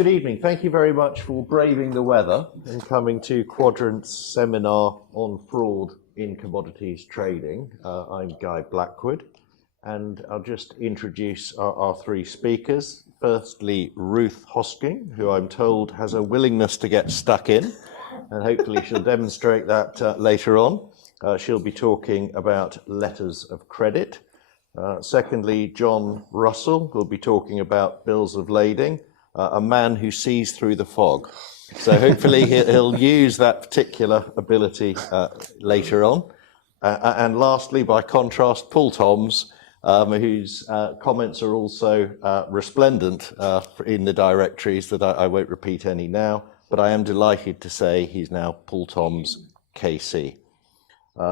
Good evening. Thank you very much for braving the weather and coming to Quadrant's seminar on fraud in commodities trading. I'm Guy Blackwood, and I'll just introduce our three speakers. Firstly, Ruth Hosking, who I'm told has a willingness to get stuck in, and hopefully she'll demonstrate that later on. She'll be talking about letters of credit. Secondly, John Russell will be talking about bills of lading. A man who sees through the fog. So hopefully he'll use that particular ability later on. And lastly, by contrast, Paul Toms, whose comments are also resplendent in the directories that I won't repeat any now, but I am delighted to say he's now Paul Toms KC.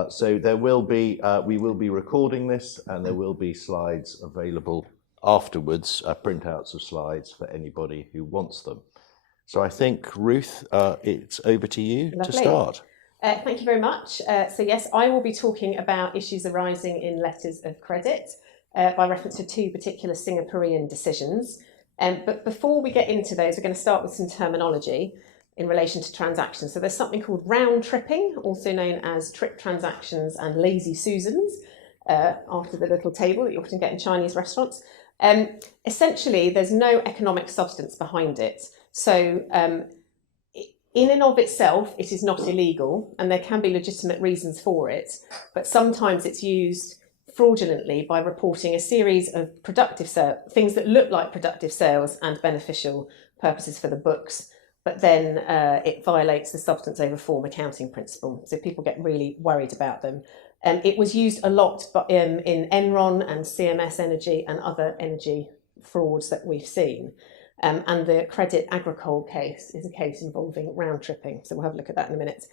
So there will be, we will be recording this, and there will be slides available afterwards, printouts of slides for anybody who wants them. So I think, Ruth, it's over to you to start. Thank you very much. So yes, I will be talking about issues arising in letters of credit by reference to two particular Singaporean decisions. But before we get into those, we're going to start with some terminology in relation to transactions. So there's something called round tripping, also known as trip transactions and lazy Susans, after the little table that you often get in Chinese restaurants. Essentially, there's no economic substance behind it. So in and of itself, it is not illegal, and there can be legitimate reasons for it. But sometimes it's used fraudulently by reporting a series of productive things that look like productive sales and beneficial purposes for the books, but then it violates the substance over form accounting principle. So people get really worried about them. It was used a lot in Enron and CMS Energy and other energy frauds that we've seen. And the Credit Agricole case is a case involving round tripping. So we'll have a look at that in a minute.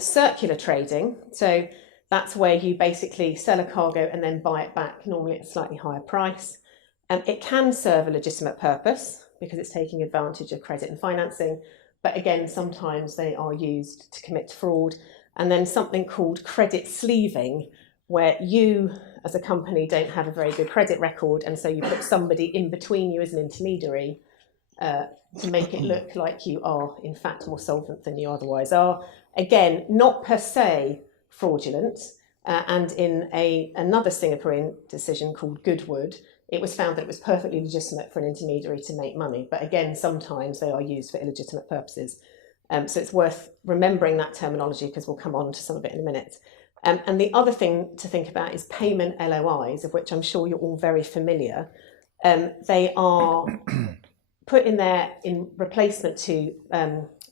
Circular trading. So that's where you basically sell a cargo and then buy it back, normally at a slightly higher price. It can serve a legitimate purpose because it's taking advantage of credit and financing. But again, sometimes they are used to commit fraud. And then something called credit sleeving, where you as a company don't have a very good credit record, and so you put somebody in between you as an intermediary to make it look like you are in fact more solvent than you otherwise are. Again, not per se fraudulent, and in another Singaporean decision called Goodwood, it was found that it was perfectly legitimate for an intermediary to make money, but again, sometimes they are used for illegitimate purposes. So it's worth remembering that terminology because we'll come on to some of it in a minute. And the other thing to think about is payment LOIs, of which I'm sure you're all very familiar. They are put in there in replacement to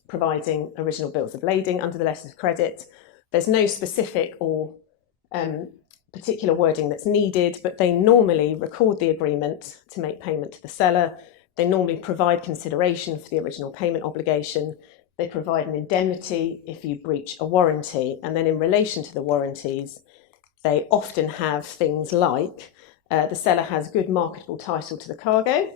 providing original bills of lading under the letters of credit. There's no specific or particular wording that's needed, but they normally record the agreement to make payment to the seller. They normally provide consideration for the original payment obligation. They provide an indemnity if you breach a warranty. And then in relation to the warranties, they often have things like the seller has good marketable title to the cargo.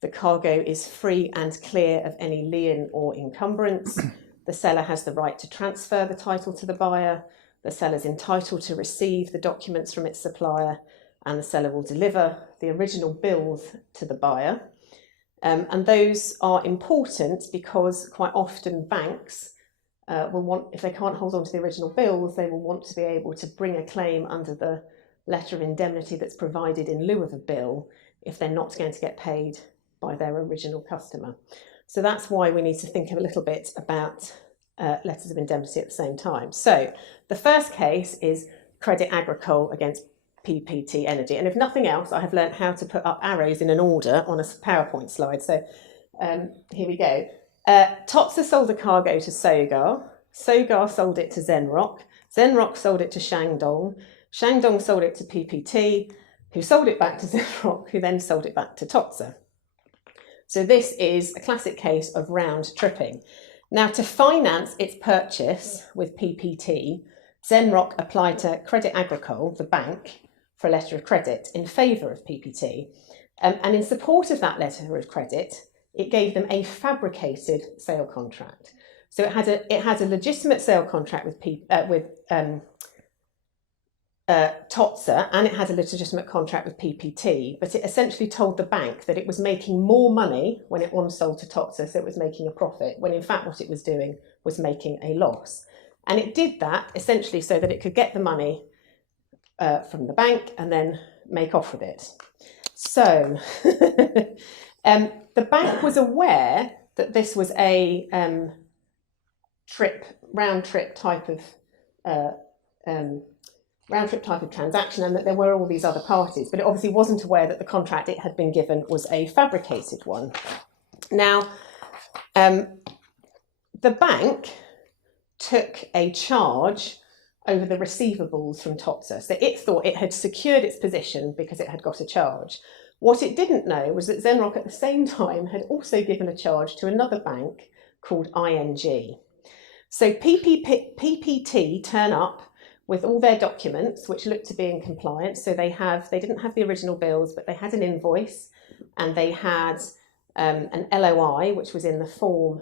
The cargo is free and clear of any lien or encumbrance. The seller has the right to transfer the title to the buyer. The seller is entitled to receive the documents from its supplier, and the seller will deliver the original bills to the buyer. And those are important because quite often banks will want, if they can't hold on to the original bills, they will want to be able to bring a claim under the letter of indemnity that's provided in lieu of a bill if they're not going to get paid by their original customer. So that's why we need to think a little bit about letters of indemnity at the same time. So the first case is Credit Agricole against PPT Energy. And if nothing else, I have learned how to put up arrows in an order on a PowerPoint slide. So here we go. Totsa sold a cargo to Sogar. Sogar sold it to Zenrock. Zenrock sold it to Shandong. Shandong sold it to PPT, who sold it back to Zenrock, who then sold it back to Totsa. So this is a classic case of round tripping. Now, to finance its purchase with PPT, Zenrock applied to Credit Agricole, the bank, for a letter of credit in favour of PPT. And in support of that letter of credit, it gave them a fabricated sale contract. So it had a legitimate sale contract with TOTSA, and it had a legitimate contract with PPT, but it essentially told the bank that it was making more money when it on-sold to TOTSA, so it was making a profit, when in fact what it was doing was making a loss. And it did that essentially so that it could get the money from the bank and then make off with it. So the bank was aware that this was a round trip type of transaction, and that there were all these other parties, but it obviously wasn't aware that the contract it had been given was a fabricated one. Now, the bank took a charge over the receivables from TOTSA. So it thought it had secured its position because it had got a charge. What it didn't know was that Zenrock at the same time had also given a charge to another bank called ING. So PPT turn up with all their documents, which looked to be in compliance. So they didn't have the original bills, but they had an invoice, and they had an LOI, which was in the form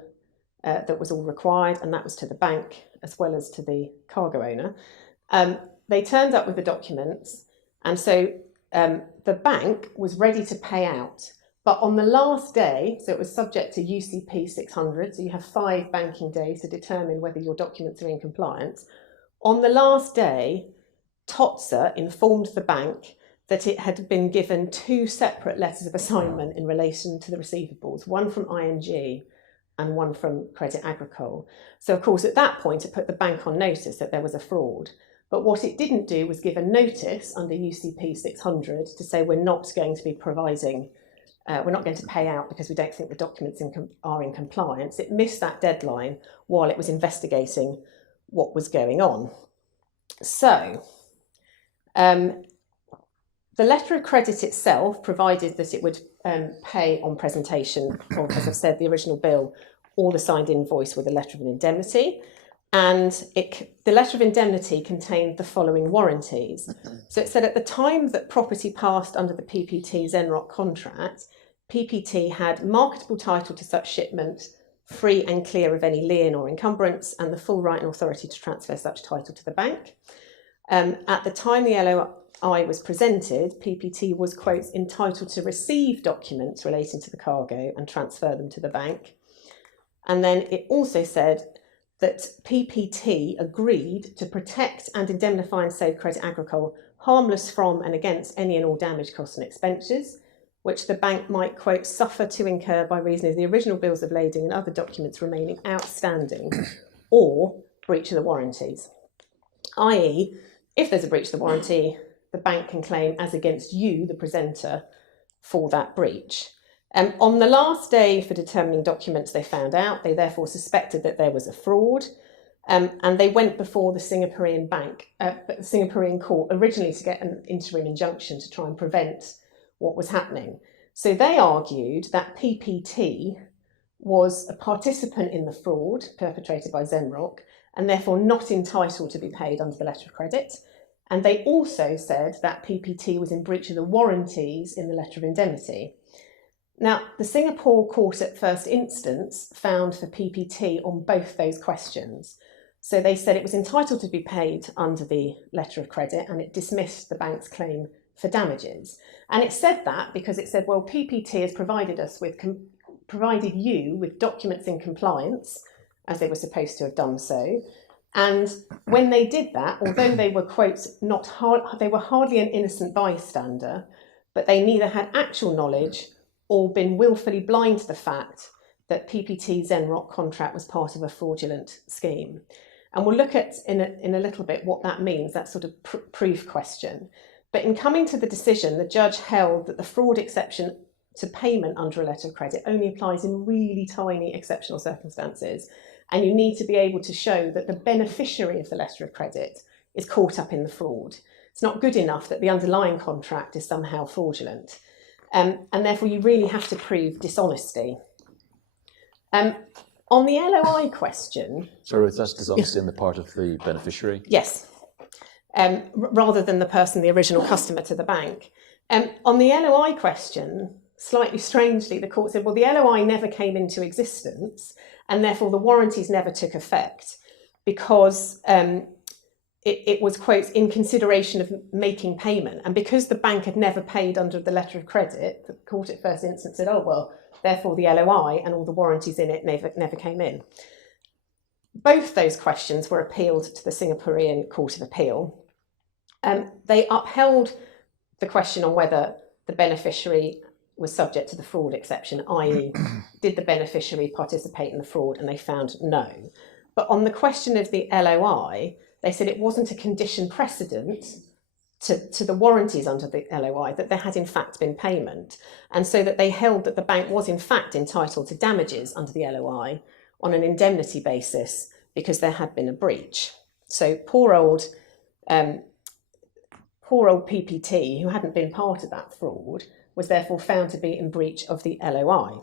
that was all required, and that was to the bank as well as to the cargo owner. They turned up with the documents, and so the bank was ready to pay out. But on the last day, so it was subject to UCP 600, so you have 5 banking days to determine whether your documents are in compliance. On the last day, TOTSA informed the bank that it had been given 2 separate letters of assignment in relation to the receivables, one from ING and one from Crédit Agricole. So of course at that point it put the bank on notice that there was a fraud. But what it didn't do was give a notice under UCP 600 to say we're not going to be providing, we're not going to pay out because we don't think the documents are in compliance. It missed that deadline while it was investigating what was going on. So the letter of credit itself provided that it would pay on presentation of, as I've said, the original bill or the signed invoice with a letter of indemnity. And the letter of indemnity contained the following warranties. So it said at the time that property passed under the PPT Zenrock contract, PPT had marketable title to such shipment, free and clear of any lien or encumbrance, and the full right and authority to transfer such title to the bank. At the time the LOI was presented, PPT was, quote, entitled to receive documents relating to the cargo and transfer them to the bank. And then it also said that PPT agreed to protect and indemnify and save Crédit Agricole harmless from and against any and all damage, costs and expenditures, which the bank might, quote, suffer to incur by reason of the original bills of lading and other documents remaining outstanding, or breach of the warranties. I.e., if there's a breach of the warranty, the bank can claim as against you, the presenter, for that breach. On the last day for determining documents they found out, they therefore suspected that there was a fraud, and they went before the Singaporean court originally to get an interim injunction to try and prevent what was happening. So they argued that PPT was a participant in the fraud perpetrated by Zenrock and therefore not entitled to be paid under the letter of credit. And they also said that PPT was in breach of the warranties in the letter of indemnity. Now, the Singapore court at first instance found for PPT on both those questions. So they said it was entitled to be paid under the letter of credit, and it dismissed the bank's claim for damages. And it said that because it said, well, PPT has provided you with documents in compliance, as they were supposed to have done so. And when they did that, although they were, quote, they were hardly an innocent bystander, but they neither had actual knowledge or been willfully blind to the fact that PPT Zenrock contract was part of a fraudulent scheme. And we'll look at in a little bit what that means, that sort of proof question. But in coming to the decision, the judge held that the fraud exception to payment under a letter of credit only applies in really tiny exceptional circumstances. And you need to be able to show that the beneficiary of the letter of credit is caught up in the fraud. It's not good enough that the underlying contract is somehow fraudulent. And therefore you really have to prove dishonesty. On the LOI question... So Ruth, that's dishonesty on the part of the beneficiary? Yes, rather than the person, the original customer to the bank. On the LOI question, slightly strangely, the court said, well, the LOI never came into existence and therefore the warranties never took effect because it was, quotes, in consideration of making payment. And because the bank had never paid under the letter of credit, the court at first instance said, oh, well, therefore the LOI and all the warranties in it never came in. Both those questions were appealed to the Singaporean Court of Appeal. They upheld the question on whether the beneficiary was subject to the fraud exception, i.e. did the beneficiary participate in the fraud, and they found no. But on the question of the LOI, they said it wasn't a condition precedent to the warranties under the LOI that there had in fact been payment, and so that they held that the bank was in fact entitled to damages under the LOI on an indemnity basis because there had been a breach. So poor old PPT, who hadn't been part of that fraud, was therefore found to be in breach of the LOI.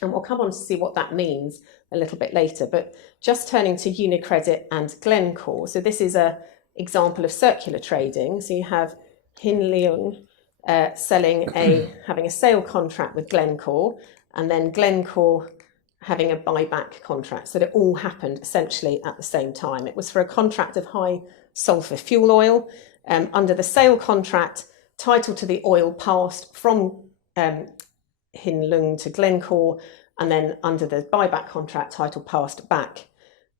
And we'll come on to see what that means a little bit later. But just turning to UniCredit and Glencore. So this is an example of circular trading. So you have Hin Leung having a sale contract with Glencore, and then Glencore having a buyback contract. So it all happened essentially at the same time. It was for a contract of high sulfur fuel oil. Under the sale contract, title to the oil passed from Hin Leung to Glencore, and then under the buyback contract, title passed back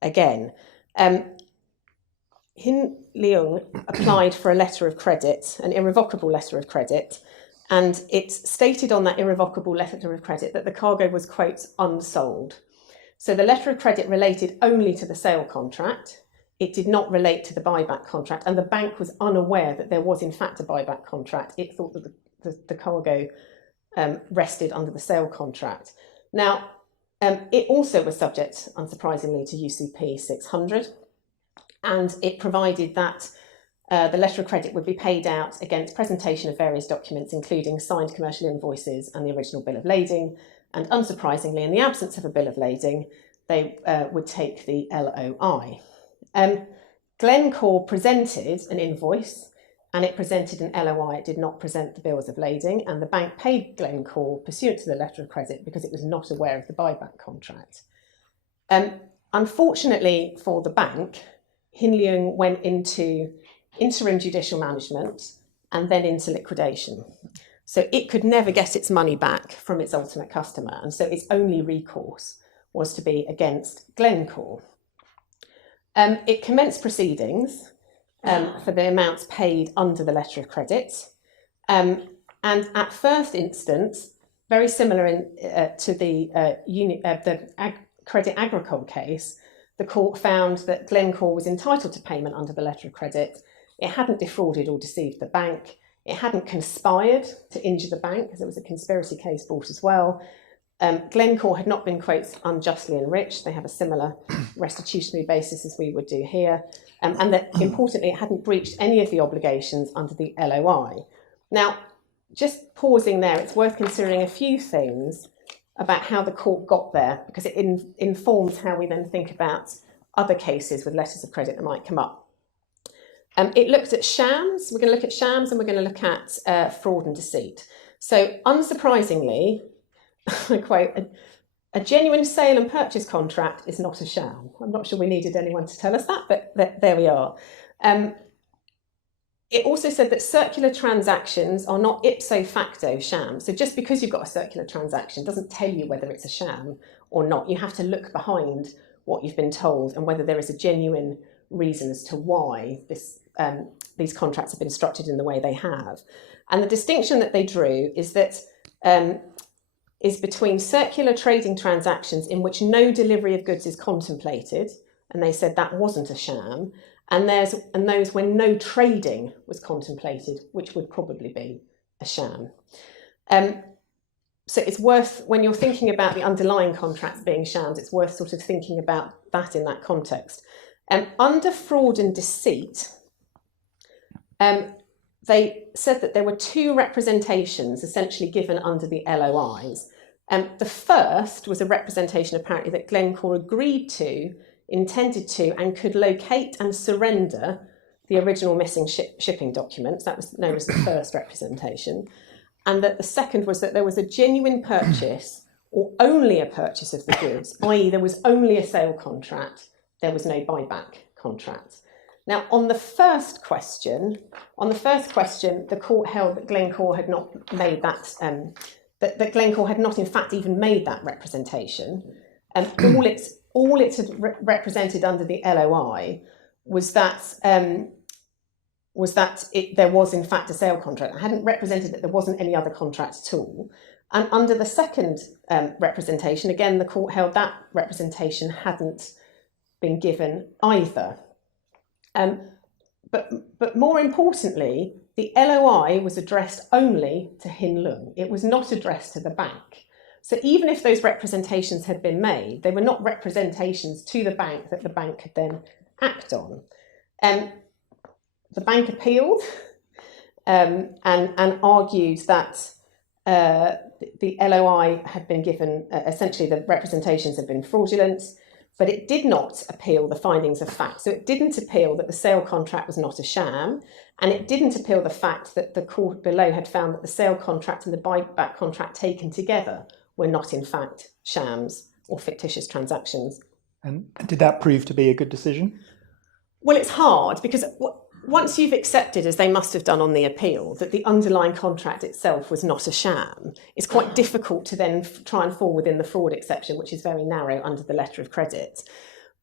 again. Hin Leung applied for a letter of credit, an irrevocable letter of credit, and it stated on that irrevocable letter of credit that the cargo was, quotes, unsold. So the letter of credit related only to the sale contract. It did not relate to the buyback contract, and the bank was unaware that there was in fact a buyback contract. It thought that the cargo rested under the sale contract. Now, it also was subject, unsurprisingly, to UCP 600, and it provided that the letter of credit would be paid out against presentation of various documents, including signed commercial invoices and the original bill of lading. And unsurprisingly, in the absence of a bill of lading, they would take the LOI. Glencore presented an invoice and it presented an LOI. It did not present the bills of lading, and the bank paid Glencore pursuant to the letter of credit because it was not aware of the buyback contract. Unfortunately for the bank, Hin Leung went into interim judicial management and then into liquidation. So it could never get its money back from its ultimate customer, and so its only recourse was to be against Glencore. It commenced proceedings for the amounts paid under the letter of credit, and at first instance, very similar to the Credit Agricole case, the court found that Glencore was entitled to payment under the letter of credit. It hadn't defrauded or deceived the bank. It hadn't conspired to injure the bank, because there was a conspiracy case brought as well. Glencore had not been, quotes, unjustly enriched. They have a similar restitutionary basis as we would do here. And that, importantly, it hadn't breached any of the obligations under the LOI. Now, just pausing there, it's worth considering a few things about how the court got there, because it informs how we then think about other cases with letters of credit that might come up. It looked at shams. We're going to look at shams, and we're going to look at fraud and deceit. So, unsurprisingly, I quote, a genuine sale and purchase contract is not a sham. I'm not sure we needed anyone to tell us that, but there we are. It also said that circular transactions are not ipso facto shams. So just because you've got a circular transaction doesn't tell you whether it's a sham or not. You have to look behind what you've been told and whether there is a genuine reason as to why these contracts have been structured in the way they have. And the distinction that they drew is that is between circular trading transactions in which no delivery of goods is contemplated, and they said that wasn't a sham, and those when no trading was contemplated, which would probably be a sham. So it's worth, when you're thinking about the underlying contracts being shams, it's worth sort of thinking about that in that context. Under fraud and deceit, they said that there were two representations essentially given under the LOIs. The first was a representation apparently that Glencore agreed to, intended to, and could locate and surrender the original missing shipping documents. That was known as the first representation. And that the second was that there was a genuine purchase or only a purchase of the goods, i.e. there was only a sale contract, there was no buyback contract. Now, on the first question, the court held that Glencore had not made that, that Glencore had not in fact even made that representation. And all it had represented under the LOI was that there was in fact a sale contract. It hadn't represented that there wasn't any other contract at all. And under the second representation, again, the court held that representation hadn't been given either. But more importantly, the LOI was addressed only to Hin Leung. It was not addressed to the bank. So even if those representations had been made, they were not representations to the bank that the bank could then act on. The bank appealed and argued that the LOI had been given, essentially the representations had been fraudulent, but it did not appeal the findings of fact. So it didn't appeal that the sale contract was not a sham, and it didn't appeal the fact that the court below had found that the sale contract and the buyback contract taken together were not in fact shams or fictitious transactions. And did that prove to be a good decision? Well, it's hard because once you've accepted, as they must have done on the appeal, that the underlying contract itself was not a sham, it's quite difficult to then try and fall within the fraud exception, which is very narrow under the letter of credit.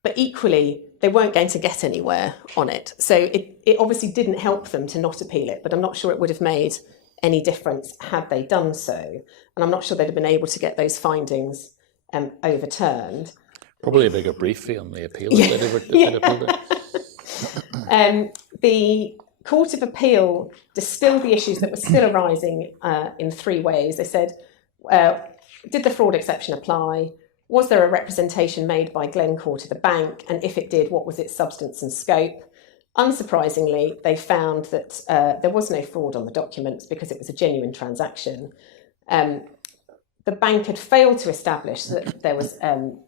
But equally, they weren't going to get anywhere on it. So it obviously didn't help them to not appeal it, but I'm not sure it would have made any difference had they done so. And I'm not sure they'd have been able to get those findings overturned. Probably a bigger brief fee on the appeal if they'd appealed it. The Court of Appeal distilled the issues that were still arising in three ways. They said, did the fraud exception apply? Was there a representation made by Glencore to the bank? And if it did, what was its substance and scope? Unsurprisingly, they found that there was no fraud on the documents because it was a genuine transaction. The bank had failed to establish that there was the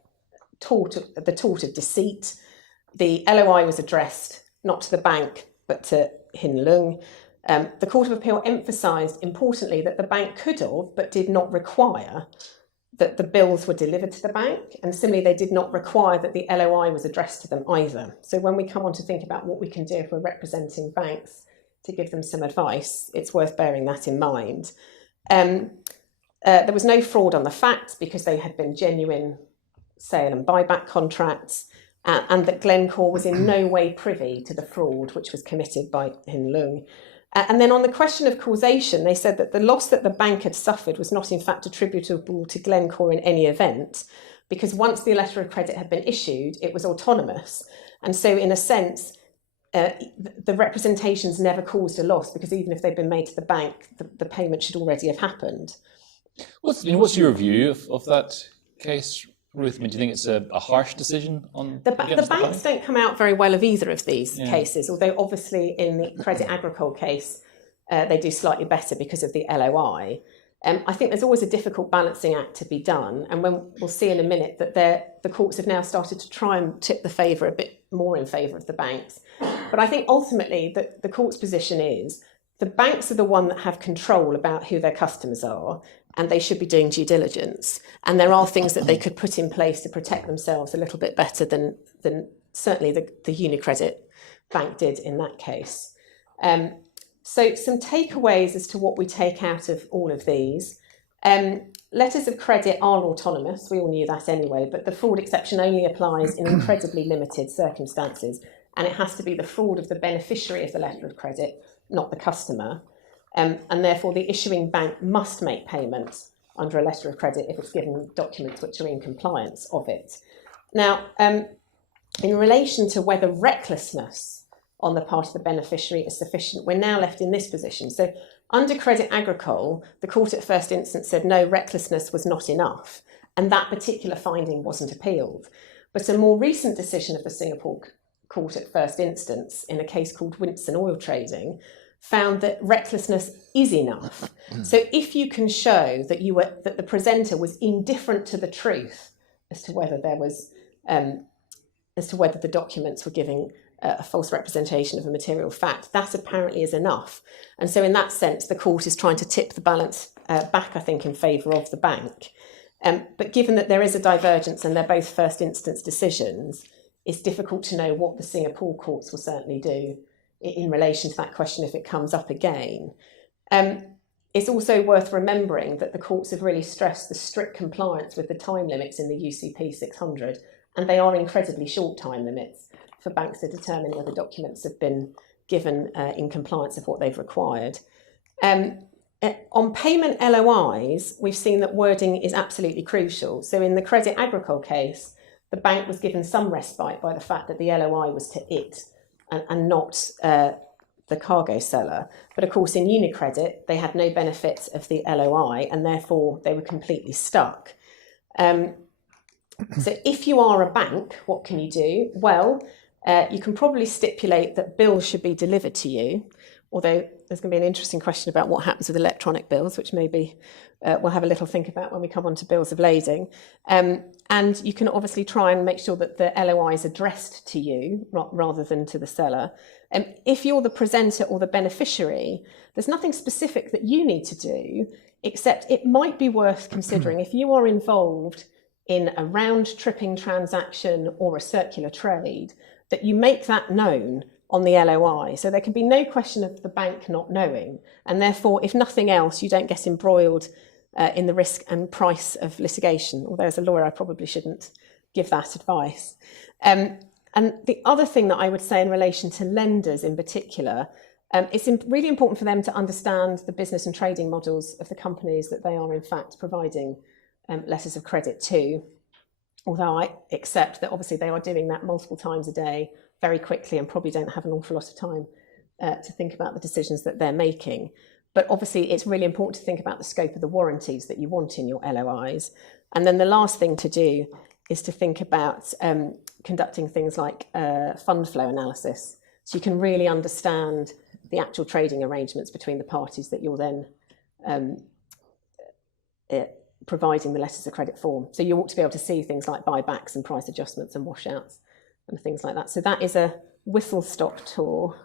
tort of deceit. The LOI was addressed not to the bank, but to Hin Leung. The Court of Appeal emphasised, importantly, that the bank could have, but did not require that the bills were delivered to the bank. And similarly, they did not require that the LOI was addressed to them either. So when we come on to think about what we can do if we're representing banks to give them some advice, it's worth bearing that in mind. There was no fraud on the facts because they had been genuine sale and buyback contracts, and that Glencore was in no way privy to the fraud which was committed by Hin Leung. And then on the question of causation, they said that the loss that the bank had suffered was not in fact attributable to Glencore in any event, because once the letter of credit had been issued, it was autonomous. And so in a sense, the representations never caused a loss, because even if they'd been made to the bank, the payment should already have happened. What's your view of that case, Ruth? I mean, do you think it's a harsh decision on the banks don't come out very well of either of these cases, although obviously in the Credit Agricole case, they do slightly better because of the LOI. I think there's always a difficult balancing act to be done, and we'll see in a minute that the courts have now started to try and tip the favour a bit more in favour of the banks. But I think ultimately that the court's position is the banks are the one that have control about who their customers are, and they should be doing due diligence. And there are things that they could put in place to protect themselves a little bit better than certainly the UniCredit Bank did in that case. So some takeaways as to what we take out of all of these. Letters of credit are autonomous, we all knew that anyway, but the fraud exception only applies in incredibly limited circumstances, and it has to be the fraud of the beneficiary of the letter of credit, not the customer. And therefore the issuing bank must make payments under a letter of credit if it's given documents which are in compliance of it. Now, in relation to whether recklessness on the part of the beneficiary is sufficient, we're now left in this position. So under Credit Agricole, the court at first instance said no, recklessness was not enough, and that particular finding wasn't appealed. But a more recent decision of the Singapore court at first instance, in a case called Winston Oil Trading, found that recklessness is enough. So if you can show that the presenter was indifferent to the truth as to whether there was as to whether the documents were giving a false representation of a material fact, that apparently is enough. And so in that sense, the court is trying to tip the balance back, I think, in favour of the bank. But given that there is a divergence and they're both first instance decisions, it's difficult to know what the Singapore courts will certainly do in relation to that question if it comes up again. It's also worth remembering that the courts have really stressed the strict compliance with the time limits in the UCP 600, and they are incredibly short time limits for banks to determine whether documents have been given in compliance of what they've required. On payment LOIs, we've seen that wording is absolutely crucial. So in the Credit Agricole case, the bank was given some respite by the fact that the LOI was to it and not the cargo seller. But of course, in UniCredit, they had no benefit of the LOI, and therefore they were completely stuck. So if you are a bank, what can you do? Well, you can probably stipulate that bills should be delivered to you, although there's going to be an interesting question about what happens with electronic bills, which maybe we'll have a little think about when we come on to bills of lading. And you can obviously try and make sure that the LOI is addressed to you rather than to the seller. If you're the presenter or the beneficiary, there's nothing specific that you need to do, except it might be worth considering if you are involved in a round-tripping transaction or a circular trade, that you make that known on the LOI. So there can be no question of the bank not knowing. And therefore, if nothing else, you don't get embroiled in the risk and price of litigation. Although as a lawyer, I probably shouldn't give that advice. And the other thing that I would say in relation to lenders in particular, it's really important for them to understand the business and trading models of the companies that they are in fact providing letters of credit to. Although I accept that obviously they are doing that multiple times a day, very quickly, and probably don't have an awful lot of time to think about the decisions that they're making. But obviously it's really important to think about the scope of the warranties that you want in your LOIs. And then the last thing to do is to think about conducting things like fund flow analysis. So you can really understand the actual trading arrangements between the parties that you're then providing the letters of credit for. So you ought to be able to see things like buybacks and price adjustments and washouts and things like that. So that is a whistle-stop tour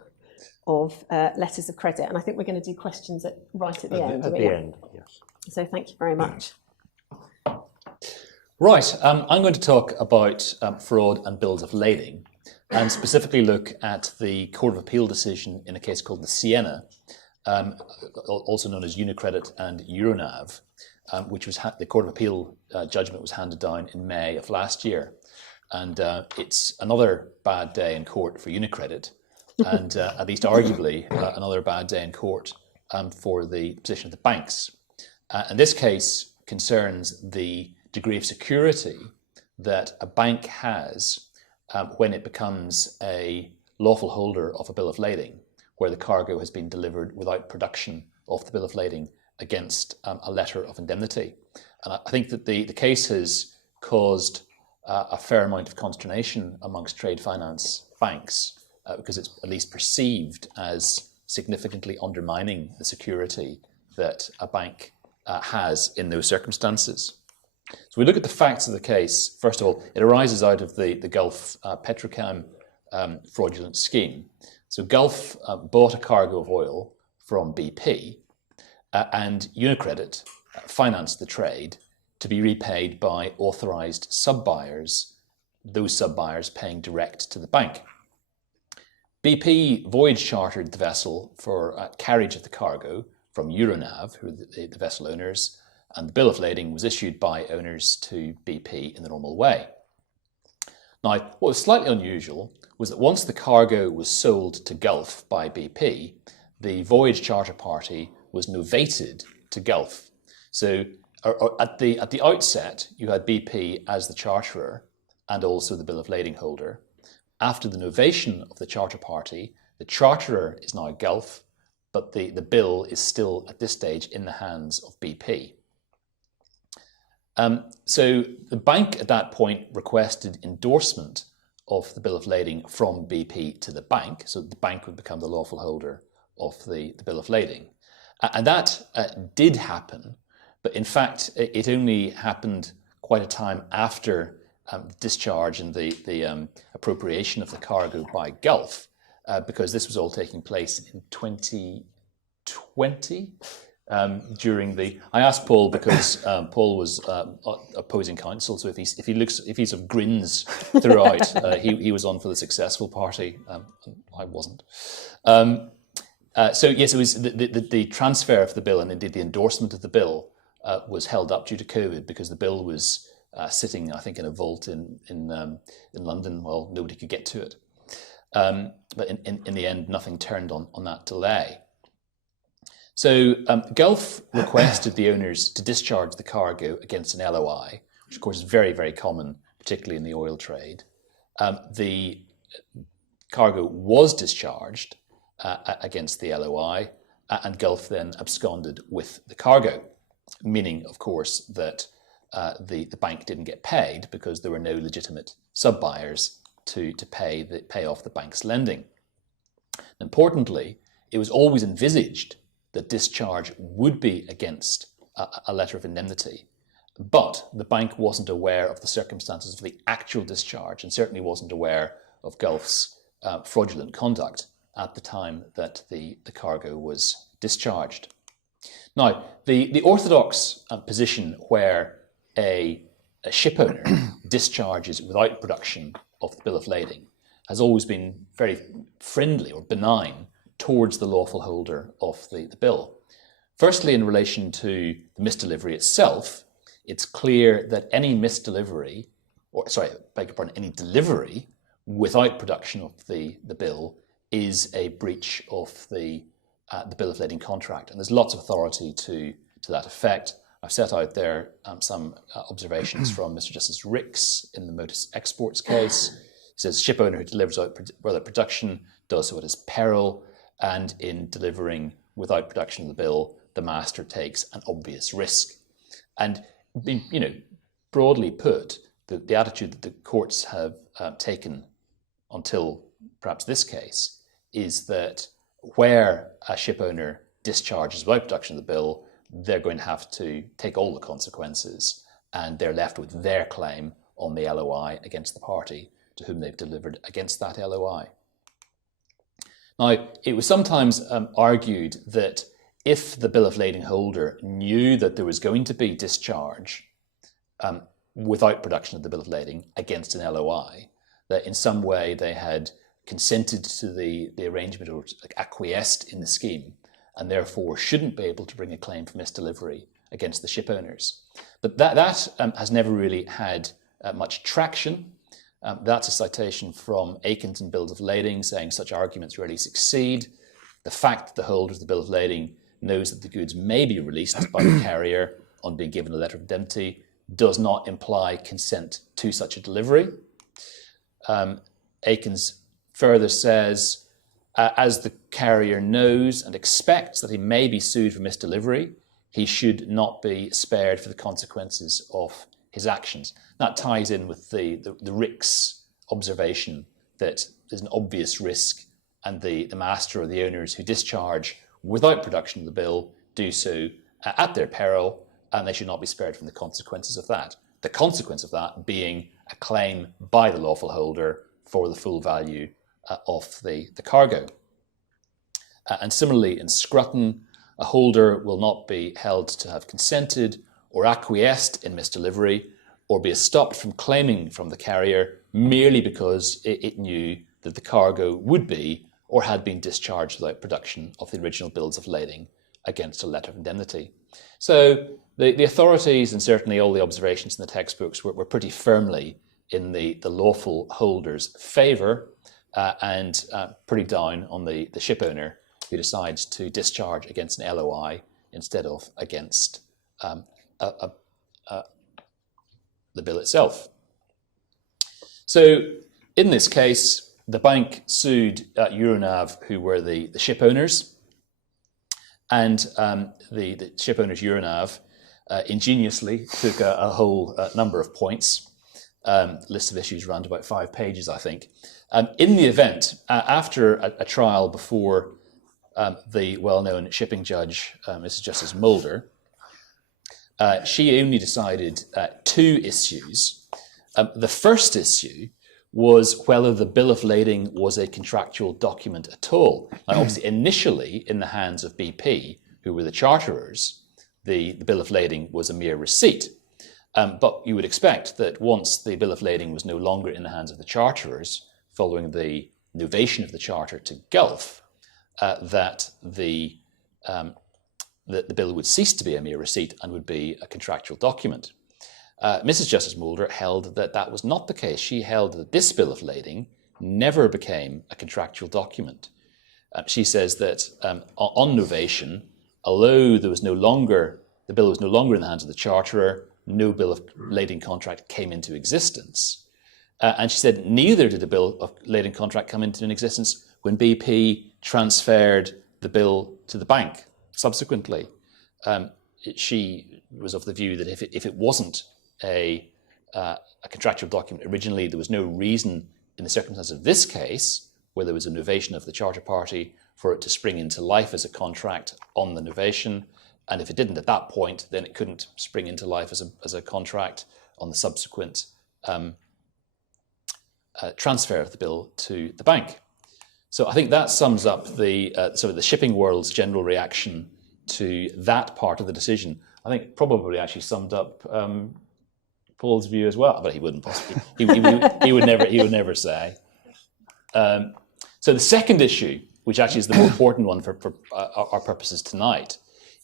of letters of credit. And I think we're going to do questions right at the end. At the end, yes. So thank you very much. Right, I'm going to talk about fraud and bills of lading, and specifically look at the Court of Appeal decision in a case called the Sienna, also known as UniCredit and Euronav, which was the Court of Appeal judgment was handed down in May of last year. And it's another bad day in court for UniCredit, and at least arguably another bad day in court for the position of the banks. And this case concerns the degree of security that a bank has when it becomes a lawful holder of a bill of lading, where the cargo has been delivered without production of the bill of lading against a letter of indemnity. And I think that the case has caused a fair amount of consternation amongst trade finance banks because it's at least perceived as significantly undermining the security that a bank has in those circumstances. So we look at the facts of the case. First of all, it arises out of the Gulf Petrochem fraudulent scheme. So Gulf bought a cargo of oil from BP and UniCredit financed the trade to be repaid by authorised sub-buyers, those sub-buyers paying direct to the bank. BP voyage chartered the vessel for carriage of the cargo from Euronav, who are the vessel owners, and the bill of lading was issued by owners to BP in the normal way. Now, what was slightly unusual was that once the cargo was sold to Gulf by BP, the voyage charter party was novated to Gulf. So at the outset, you had BP as the charterer and also the bill of lading holder. After the novation of the charter party, the charterer is now Gulf, but the bill is still at this stage in the hands of BP. So the bank at that point requested endorsement of the bill of lading from BP to the bank, so the bank would become the lawful holder of the bill of lading. And that did happen, but in fact it only happened quite a time after discharge and the appropriation of the cargo by Gulf, because this was all taking place in 2020. I asked Paul because Paul was opposing counsel, so if he sort of grins throughout, he was on for the successful party. I wasn't. So yes, it was the transfer of the bill and indeed the endorsement of the bill was held up due to COVID because the bill was sitting, I think, in a vault in London. Well, nobody could get to it. But in the end, nothing turned on that delay. So Gulf requested the owners to discharge the cargo against an LOI, which of course is very, very common, particularly in the oil trade. The cargo was discharged against the LOI, and Gulf then absconded with the cargo, meaning, of course, that the bank didn't get paid because there were no legitimate sub-buyers to pay off the bank's lending. Importantly, it was always envisaged that discharge would be against a letter of indemnity, but the bank wasn't aware of the circumstances of the actual discharge and certainly wasn't aware of Gulf's fraudulent conduct at the time that the cargo was discharged. Now, the orthodox position where a ship owner discharges without production of the bill of lading has always been very friendly or benign towards the lawful holder of the bill. Firstly, in relation to the misdelivery itself, it's clear that any misdelivery, any delivery without production of the bill is a breach of the bill of lading contract. And there's lots of authority to that effect. I've set out there some observations from Mr. Justice Ricks in the Motus Exports case. He says, ship owner who delivers without production does so at his peril, and in delivering without production of the bill, the master takes an obvious risk. And, broadly put, the attitude that the courts have taken until perhaps this case is that where a ship owner discharges without production of the bill, they're going to have to take all the consequences, and they're left with their claim on the LOI against the party to whom they've delivered against that LOI. Now, it was sometimes argued that if the bill of lading holder knew that there was going to be discharge without production of the bill of lading against an LOI, that in some way they had consented to the arrangement or acquiesced in the scheme, and therefore shouldn't be able to bring a claim for misdelivery against the ship owners. But that has never really had much traction. That's a citation from Aikens and Bills of Lading saying such arguments rarely succeed. The fact that the holder of the bill of lading knows that the goods may be released by the carrier on being given a letter of indemnity does not imply consent to such a delivery. Aikens further says, as the carrier knows and expects that he may be sued for misdelivery, he should not be spared for the consequences of his actions. That ties in with the Ricks observation that there's an obvious risk, and the master or the owners who discharge without production of the bill do so at their peril, and they should not be spared from the consequences of that. The consequence of that being a claim by the lawful holder for the full value of the cargo. And similarly in Scrutton, a holder will not be held to have consented or acquiesced in misdelivery or be stopped from claiming from the carrier merely because it knew that the cargo would be or had been discharged without production of the original bills of lading against a letter of indemnity. So the authorities, and certainly all the observations in the textbooks, were pretty firmly in the lawful holder's favour and pretty down on the ship owner who decides to discharge against an LOI instead of against the bill itself. So in this case, the bank sued Euronav, who were the ship owners, and the ship owners Euronav ingeniously took a whole number of points. List of issues ran to about 5 pages, I think. In the event, after a trial before the well-known shipping judge, Mrs. Justice Mulder, she only decided 2 issues. The first issue was whether the bill of lading was a contractual document at all. Now, obviously, initially in the hands of BP, who were the charterers, the bill of lading was a mere receipt. But you would expect that once the bill of lading was no longer in the hands of the charterers, following the novation of the charter to Gulf, that the bill would cease to be a mere receipt and would be a contractual document. Mrs. Justice Moulder held that that was not the case. She held that this bill of lading never became a contractual document. She says that on novation, although the bill was no longer in the hands of the charterer, no bill of lading contract came into existence. And she said neither did the bill of lading contract come into existence when BP transferred the bill to the bank subsequently. She was of the view that if it wasn't a contractual document originally, there was no reason in the circumstances of this case, where there was a novation of the charter party, for it to spring into life as a contract on the novation. And if it didn't at that point, then it couldn't spring into life as a contract on the subsequent transfer of the bill to the bank. So I think that sums up the sort of the shipping world's general reaction to that part of the decision. I think probably actually summed up Paul's view as well, but he wouldn't possibly. He would never say. So the second issue, which actually is the more important one for our purposes tonight,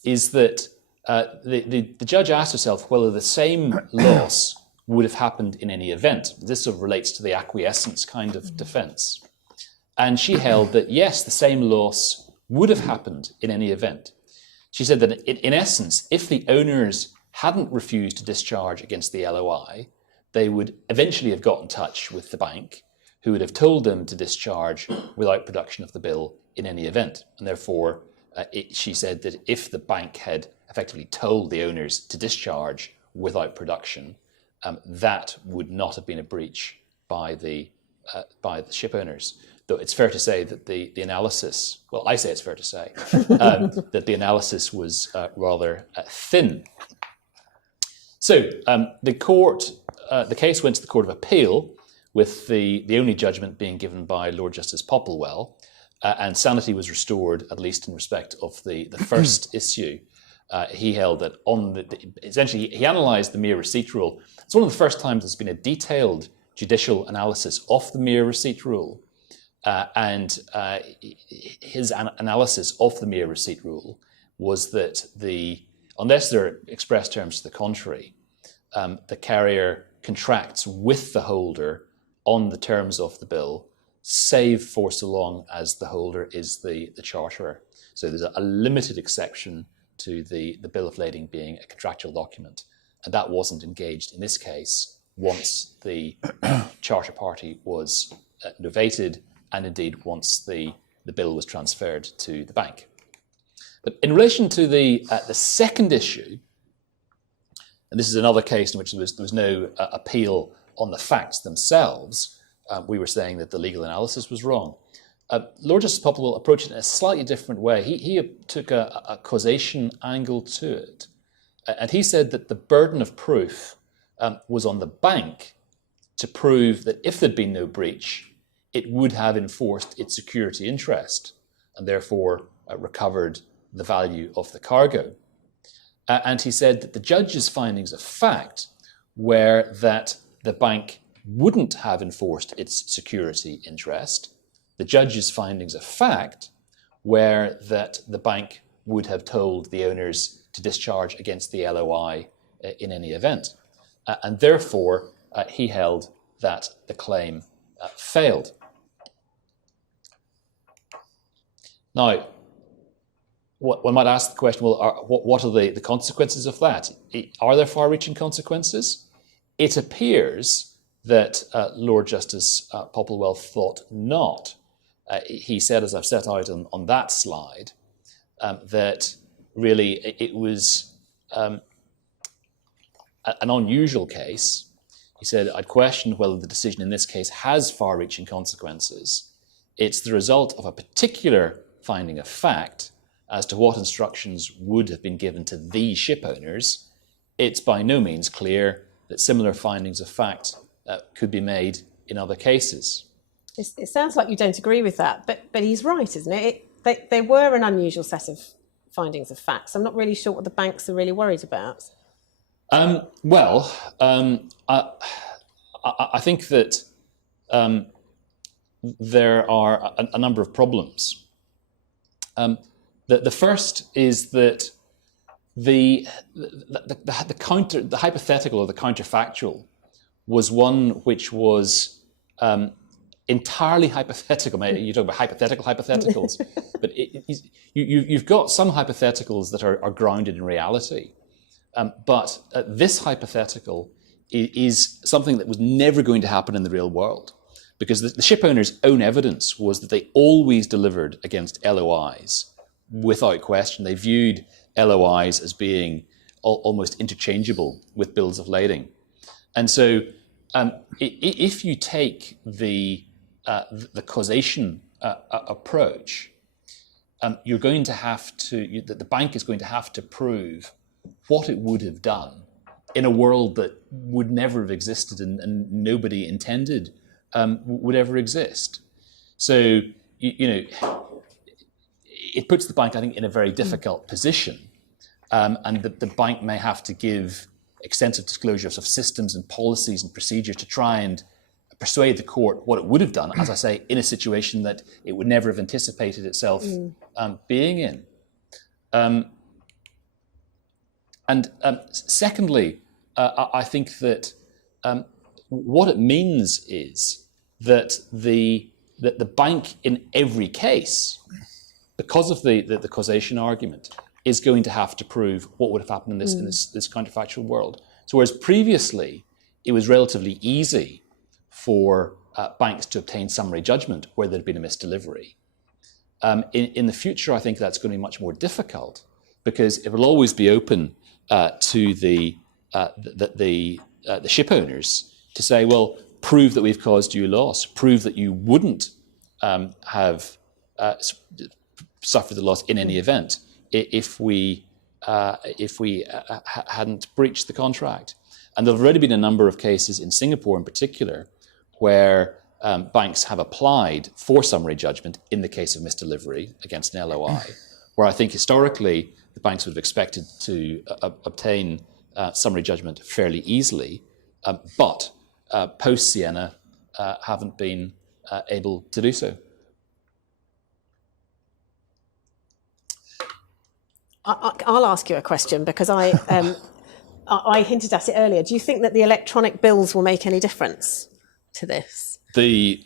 is that the judge asked herself whether the same loss would have happened in any event. This sort of relates to the acquiescence kind of defence. And she held that, yes, the same loss would have happened in any event. She said that, in essence, if the owners hadn't refused to discharge against the LOI, they would eventually have got in touch with the bank, who would have told them to discharge without production of the bill in any event. And therefore, she said that if the bank had effectively told the owners to discharge without production, that would not have been a breach by the ship owners. Though it's fair to say that the analysis, well, I say it's fair to say, that the analysis was rather thin. So the case went to the Court of Appeal, with the only judgment being given by Lord Justice Popplewell, and sanity was restored, at least in respect of the first issue. He held that essentially he analysed the mere receipt rule. It's one of the first times there's been a detailed judicial analysis of the mere receipt rule. And his analysis of the mere receipt rule was that unless there are express terms to the contrary, the carrier contracts with the holder on the terms of the bill, save for so long as the holder is the charterer. So there's a limited exception to the bill of lading being a contractual document, and that wasn't engaged in this case once the charter party was novated, and indeed once the bill was transferred to the bank. But in relation to the second issue, and this is another case in which there was no appeal on the facts themselves, we were saying that the legal analysis was wrong. Lord Justice Popplewell approached it in a slightly different way. He took a causation angle to it, and he said that the burden of proof was on the bank to prove that if there'd been no breach, it would have enforced its security interest and therefore recovered the value of the cargo. And he said that the judge's findings of fact were that the bank wouldn't have enforced its security interest. The judge's findings of fact were that the bank would have told the owners to discharge against the LOI in any event. And therefore, he held that the claim failed. Now, one might ask the question, well, what are the consequences of that? Are there far-reaching consequences? It appears that Lord Justice Popplewell thought not. He said, as I've set out on that slide, that really it was an unusual case. He said, I'd question whether the decision in this case has far-reaching consequences. It's the result of a particular finding of fact as to what instructions would have been given to the ship owners. It's by no means clear that similar findings of fact could be made in other cases. It sounds like you don't agree with that, but he's right, isn't it? They were an unusual set of findings of fact. So I'm not really sure what the banks are really worried about. I think that there are a number of problems. The first is that the hypothetical or the counterfactual was one which was entirely hypothetical. You talk about hypothetical hypotheticals, but you've got some hypotheticals that are grounded in reality. But this hypothetical is something that was never going to happen in the real world, because the ship owners' own evidence was that they always delivered against LOIs without question. They viewed LOIs as being almost interchangeable with bills of lading. And so if you take the causation approach, you're going to have to, the bank is going to have to prove what it would have done in a world that would never have existed and nobody intended would ever exist. So, it puts the bank, I think, in a very difficult position. And the bank may have to give extensive disclosures of systems and policies and procedures to try and persuade the court what it would have done, as I say, in a situation that it would never have anticipated itself being in. Secondly, I think that what it means is that the bank in every case, because of the causation argument, is going to have to prove what would have happened in this counterfactual world. So whereas previously it was relatively easy for banks to obtain summary judgment where there had been a misdelivery, in the future I think that's going to be much more difficult, because it will always be open to the ship owners to say, well, prove that we've caused you loss, prove that you wouldn't have suffered the loss in any event if we hadn't breached the contract. And there have already been a number of cases in Singapore in particular where banks have applied for summary judgment in the case of misdelivery against an LOI, where I think historically the banks would have expected to obtain summary judgment fairly easily, but post-Siena haven't been able to do so. I'll ask you a question, because I hinted at it earlier. Do you think that the electronic bills will make any difference to this? It's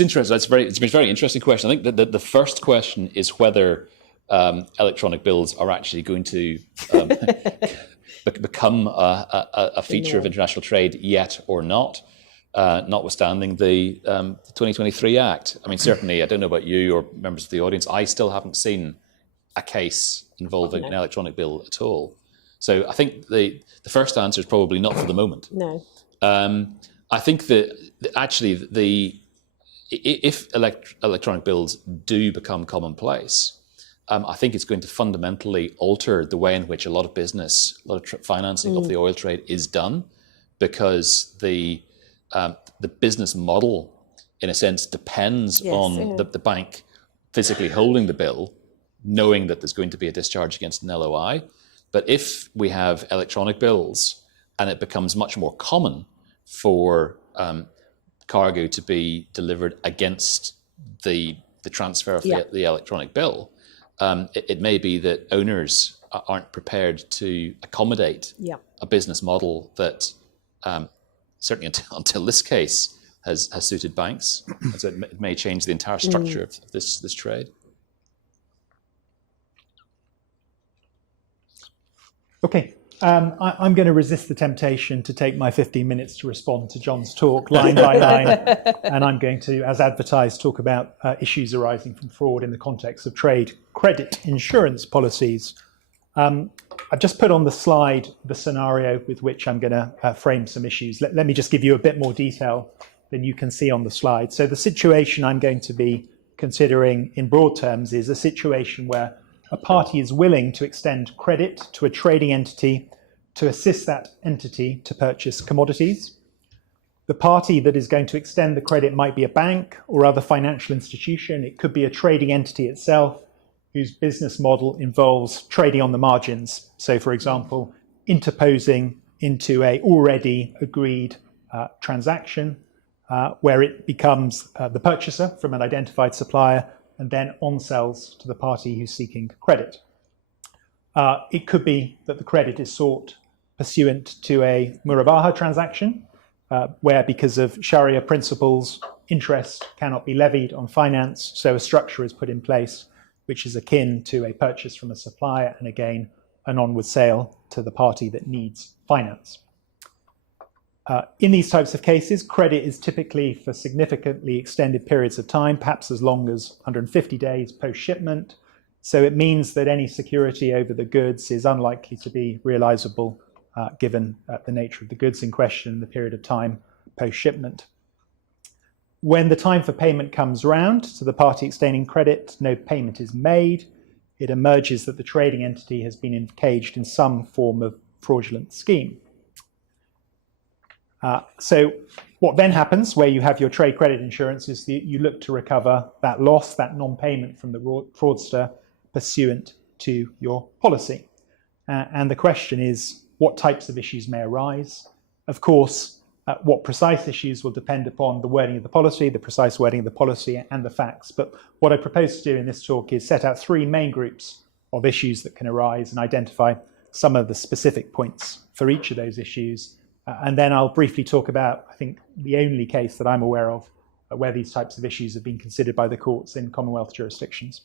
interesting. It's been a very interesting question. I think that the first question is whether electronic bills are actually going to become a feature of international trade yet or not, notwithstanding the 2023 Act. I mean, certainly, I don't know about you or members of the audience, I still haven't seen a case involving an electronic bill at all. So I think the first answer is probably not for the moment. No. I think that actually if electronic bills do become commonplace, I think it's going to fundamentally alter the way in which a lot of business, a lot of financing of the oil trade is done, because the business model, in a sense, depends on the bank physically holding the bill, knowing that there's going to be a discharge against an LOI. But if we have electronic bills and it becomes much more common for cargo to be delivered against the transfer of the electronic bill, it may be that owners aren't prepared to accommodate a business model that certainly until this case has suited banks. And so it may change the entire structure of this trade. Okay, I'm going to resist the temptation to take my 15 minutes to respond to John's talk line by line, and I'm going to, as advertised, talk about issues arising from fraud in the context of trade credit insurance policies. I've just put on the slide the scenario with which I'm going to frame some issues. Let me just give you a bit more detail than you can see on the slide. So the situation I'm going to be considering in broad terms is a situation where a party is willing to extend credit to a trading entity to assist that entity to purchase commodities. The party that is going to extend the credit might be a bank or other financial institution. It could be a trading entity itself. whose business model involves trading on the margins. So, for example, interposing into a already agreed transaction where it becomes the purchaser from an identified supplier and then on-sells to the party who's seeking credit. It could be that the credit is sought pursuant to a murabaha transaction, where because of Sharia principles, interest cannot be levied on finance, so a structure is put in place which is akin to a purchase from a supplier and again an onward sale to the party that needs finance. In these types of cases, credit is typically for significantly extended periods of time, perhaps as long as 150 days post-shipment. So it means that any security over the goods is unlikely to be realizable given the nature of the goods in question and the period of time post-shipment. When the time for payment comes round to the party extending credit, no payment is made. It emerges that the trading entity has been engaged in some form of fraudulent scheme. So what then happens where you have your trade credit insurance is that you look to recover that loss, that non-payment from the fraudster pursuant to your policy. And the question is, what types of issues may arise? Of course, what precise issues will depend upon the wording of the policy, the precise wording of the policy and the facts. But what I propose to do in this talk is set out three main groups of issues that can arise and identify some of the specific points for each of those issues. And then I'll briefly talk about, I think, the only case that I'm aware of where these types of issues have been considered by the courts in Commonwealth jurisdictions.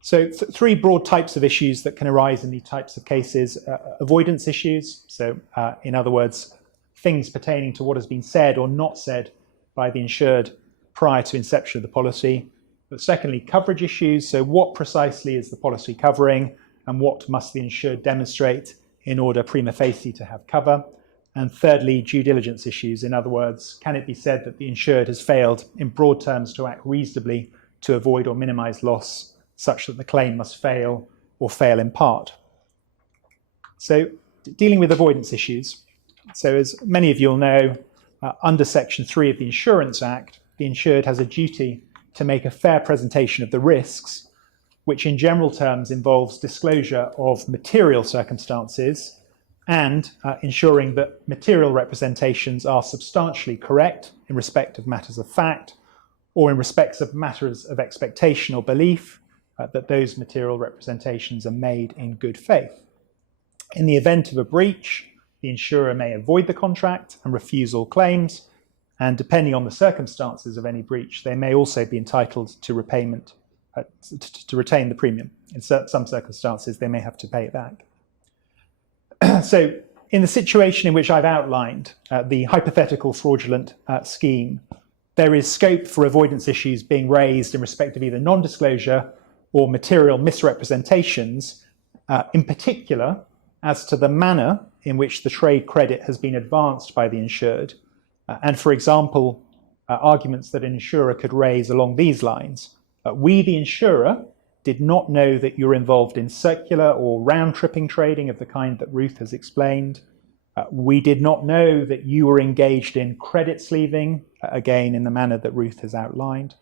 So three broad types of issues that can arise in these types of cases. Avoidance issues, so in other words, things pertaining to what has been said or not said by the insured prior to inception of the policy. But secondly, coverage issues, so what precisely is the policy covering and what must the insured demonstrate in order prima facie to have cover. And thirdly, due diligence issues. In other words, can it be said that the insured has failed in broad terms to act reasonably to avoid or minimize loss such that the claim must fail or fail in part? So dealing with avoidance issues. So as many of you will know, under Section 3 of the Insurance Act, the insured has a duty to make a fair presentation of the risks, which in general terms involves disclosure of material circumstances and ensuring that material representations are substantially correct in respect of matters of fact or in respects of matters of expectation or belief, that those material representations are made in good faith. In the event of a breach, the insurer may avoid the contract and refuse all claims, and depending on the circumstances of any breach, they may also be entitled to repayment to retain the premium. In some circumstances, they may have to pay it back. So in the situation in which I've outlined, the hypothetical fraudulent scheme, there is scope for avoidance issues being raised in respect of either non-disclosure or material misrepresentations, in particular as to the manner in which the trade credit has been advanced by the insured. And for example, arguments that an insurer could raise along these lines. We, the insurer, did not know that you're involved in circular or round-tripping trading of the kind that Ruth has explained. We did not know that you were engaged in credit sleeving, again in the manner that Ruth has outlined.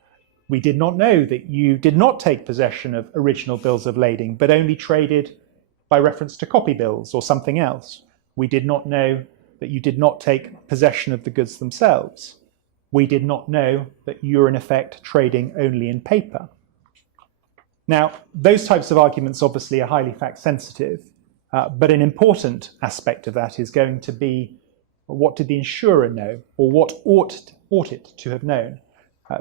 We did not know that you did not take possession of original bills of lading, but only traded by reference to copy bills or something else. We did not know that you did not take possession of the goods themselves. We did not know that you're in effect trading only in paper. Now, those types of arguments obviously are highly fact sensitive, but an important aspect of that is going to be what did the insurer know, or what ought it to have known,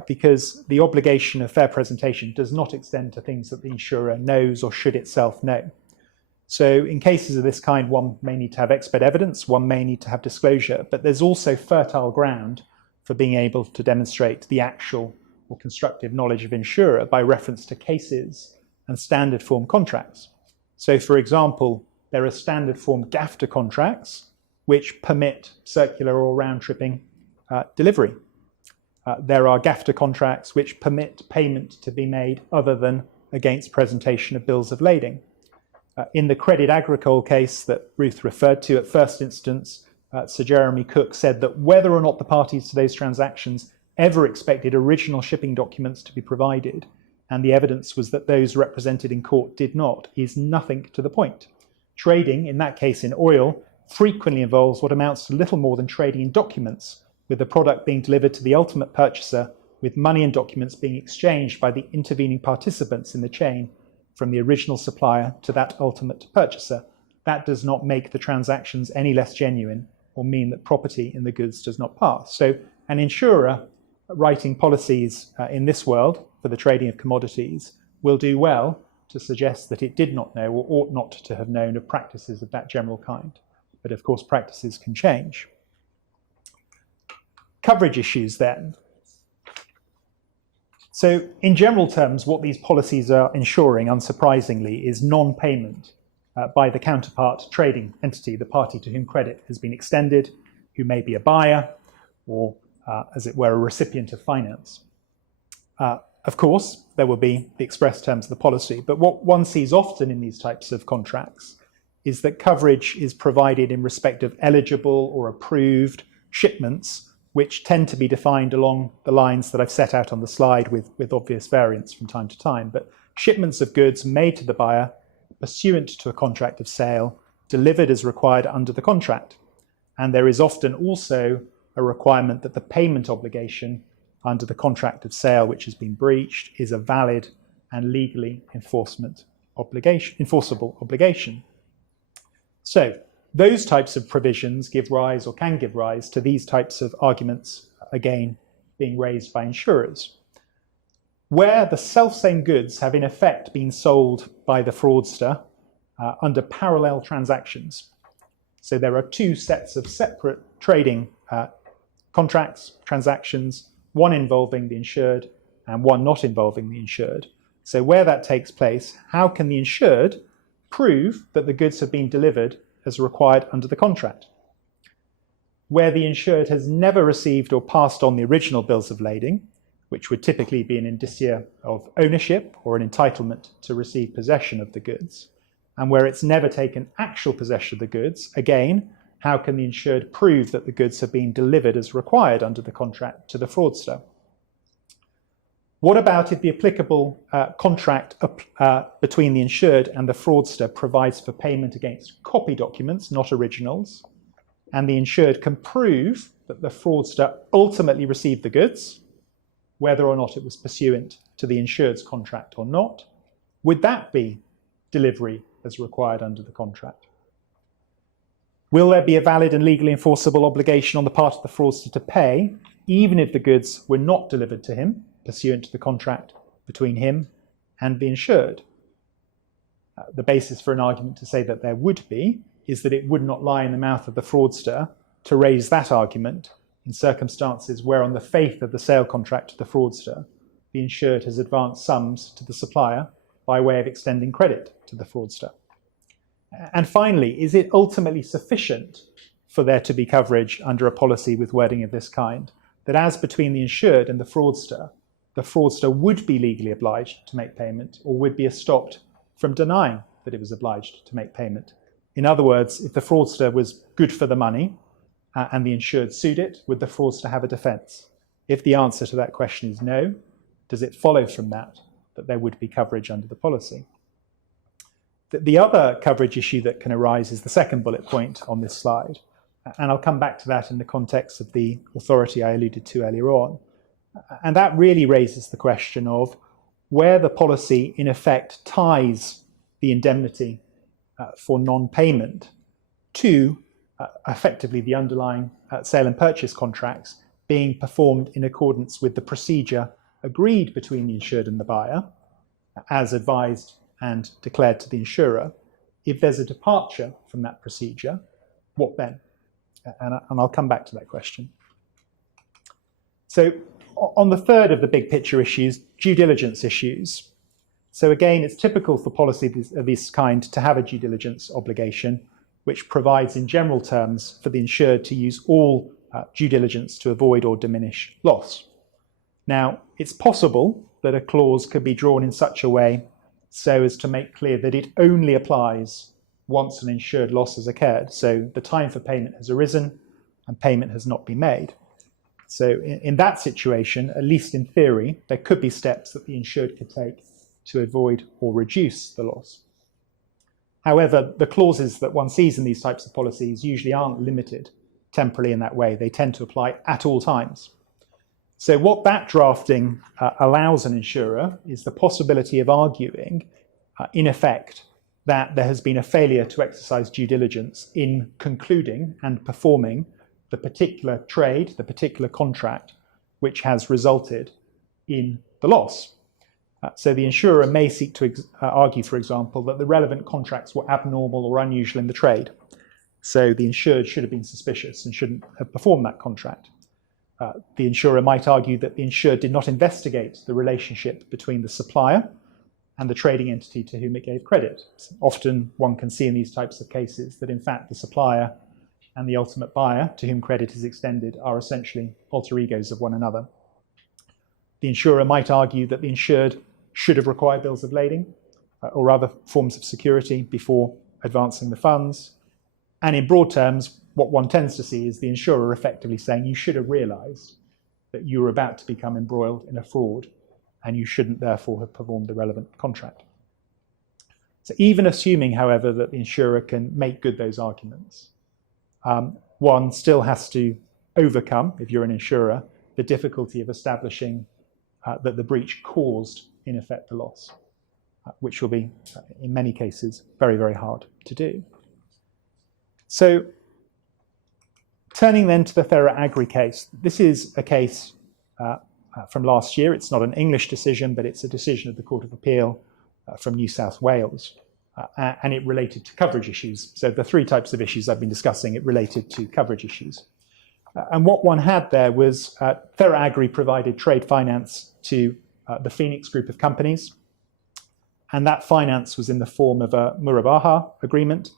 because the obligation of fair presentation does not extend to things that the insurer knows or should itself know. So in cases of this kind, one may need to have expert evidence, one may need to have disclosure, but there's also fertile ground for being able to demonstrate the actual or constructive knowledge of insurer by reference to cases and standard form contracts. So for example, there are standard form GAFTA contracts which permit circular or round-tripping delivery. There are GAFTA contracts which permit payment to be made other than against presentation of bills of lading. In the Credit Agricole case that Ruth referred to at first instance, Sir Jeremy Cook said that whether or not the parties to those transactions ever expected original shipping documents to be provided and the evidence was that those represented in court did not, is nothing to the point. Trading, in that case in oil, frequently involves what amounts to little more than trading in documents, with the product being delivered to the ultimate purchaser, with money and documents being exchanged by the intervening participants in the chain from the original supplier to that ultimate purchaser. That does not make the transactions any less genuine or mean that property in the goods does not pass. So an insurer writing policies in this world for the trading of commodities will do well to suggest that it did not know or ought not to have known of practices of that general kind. But of course, practices can change. Coverage issues then. So in general terms, what these policies are ensuring, unsurprisingly, is non-payment by the counterpart trading entity, the party to whom credit has been extended, who may be a buyer or, as it were, a recipient of finance. Of course, there will be the express terms of the policy, but what one sees often in these types of contracts is that coverage is provided in respect of eligible or approved shipments, which tend to be defined along the lines that I've set out on the slide with obvious variants from time to time. But shipments of goods made to the buyer pursuant to a contract of sale, delivered as required under the contract. And there is often also a requirement that the payment obligation under the contract of sale which has been breached is a valid and legally enforceable obligation. So those types of provisions give rise or can give rise to these types of arguments, again, being raised by insurers. Where the selfsame goods have in effect been sold by the fraudster under parallel transactions. So there are two sets of separate trading contracts, transactions, one involving the insured and one not involving the insured. So where that takes place, how can the insured prove that the goods have been delivered as required under the contract? Where the insured has never received or passed on the original bills of lading, which would typically be an indicia of ownership or an entitlement to receive possession of the goods, and where it's never taken actual possession of the goods, again, how can the insured prove that the goods have been delivered as required under the contract to the fraudster? What about if the applicable contract between the insured and the fraudster provides for payment against copy documents, not originals, and the insured can prove that the fraudster ultimately received the goods, whether or not it was pursuant to the insured's contract or not? Would that be delivery as required under the contract? Will there be a valid and legally enforceable obligation on the part of the fraudster to pay, even if the goods were not delivered to him, pursuant to the contract between him and the insured? The basis for an argument to say that there would be is that it would not lie in the mouth of the fraudster to raise that argument in circumstances where, on the faith of the sale contract to the fraudster, the insured has advanced sums to the supplier by way of extending credit to the fraudster. And finally, is it ultimately sufficient for there to be coverage under a policy with wording of this kind, that as between the insured and the fraudster would be legally obliged to make payment or would be stopped from denying that it was obliged to make payment? In other words, if the fraudster was good for the money and the insured sued it, would the fraudster have a defence? If the answer to that question is no, does it follow from that there would be coverage under the policy? The other coverage issue that can arise is the second bullet point on this slide, and I'll come back to that in the context of the authority I alluded to earlier on. And that really raises the question of where the policy in effect ties the indemnity for non-payment to effectively the underlying sale and purchase contracts being performed in accordance with the procedure agreed between the insured and the buyer, as advised and declared to the insurer. If there's a departure from that procedure, what then? And I'll come back to that question. So on the third of the big picture issues, due diligence issues. So again, it's typical for policy of this kind to have a due diligence obligation, which provides in general terms for the insured to use all due diligence to avoid or diminish loss. Now, it's possible that a clause could be drawn in such a way so as to make clear that it only applies once an insured loss has occurred. So the time for payment has arisen and payment has not been made. So in that situation, at least in theory, there could be steps that the insured could take to avoid or reduce the loss. However, the clauses that one sees in these types of policies usually aren't limited temporally in that way. They tend to apply at all times. So what that drafting allows an insurer is the possibility of arguing, in effect, that there has been a failure to exercise due diligence in concluding and performing the particular trade, the particular contract, which has resulted in the loss. So the insurer may seek to argue, for example, that the relevant contracts were abnormal or unusual in the trade. So the insured should have been suspicious and shouldn't have performed that contract. The insurer might argue that the insured did not investigate the relationship between the supplier and the trading entity to whom it gave credit. Often one can see in these types of cases that in fact the supplier and the ultimate buyer to whom credit is extended are essentially alter egos of one another. The insurer might argue that the insured should have required bills of lading or other forms of security before advancing the funds. And in broad terms, what one tends to see is the insurer effectively saying you should have realized that you were about to become embroiled in a fraud and you shouldn't therefore have performed the relevant contract. So even assuming, however, that the insurer can make good those arguments, one still has to overcome, if you're an insurer, the difficulty of establishing that the breach caused, in effect, the loss, which will be, in many cases, very, very hard to do. So turning then to the Thera Agri case, this is a case from last year. It's not an English decision, but it's a decision of the Court of Appeal from New South Wales, and it related to coverage issues. So the three types of issues I've been discussing, it related to coverage issues. And what one had there was Thera Agri provided trade finance to the Phoenix group of companies, and that finance was in the form of a Murabaha agreement.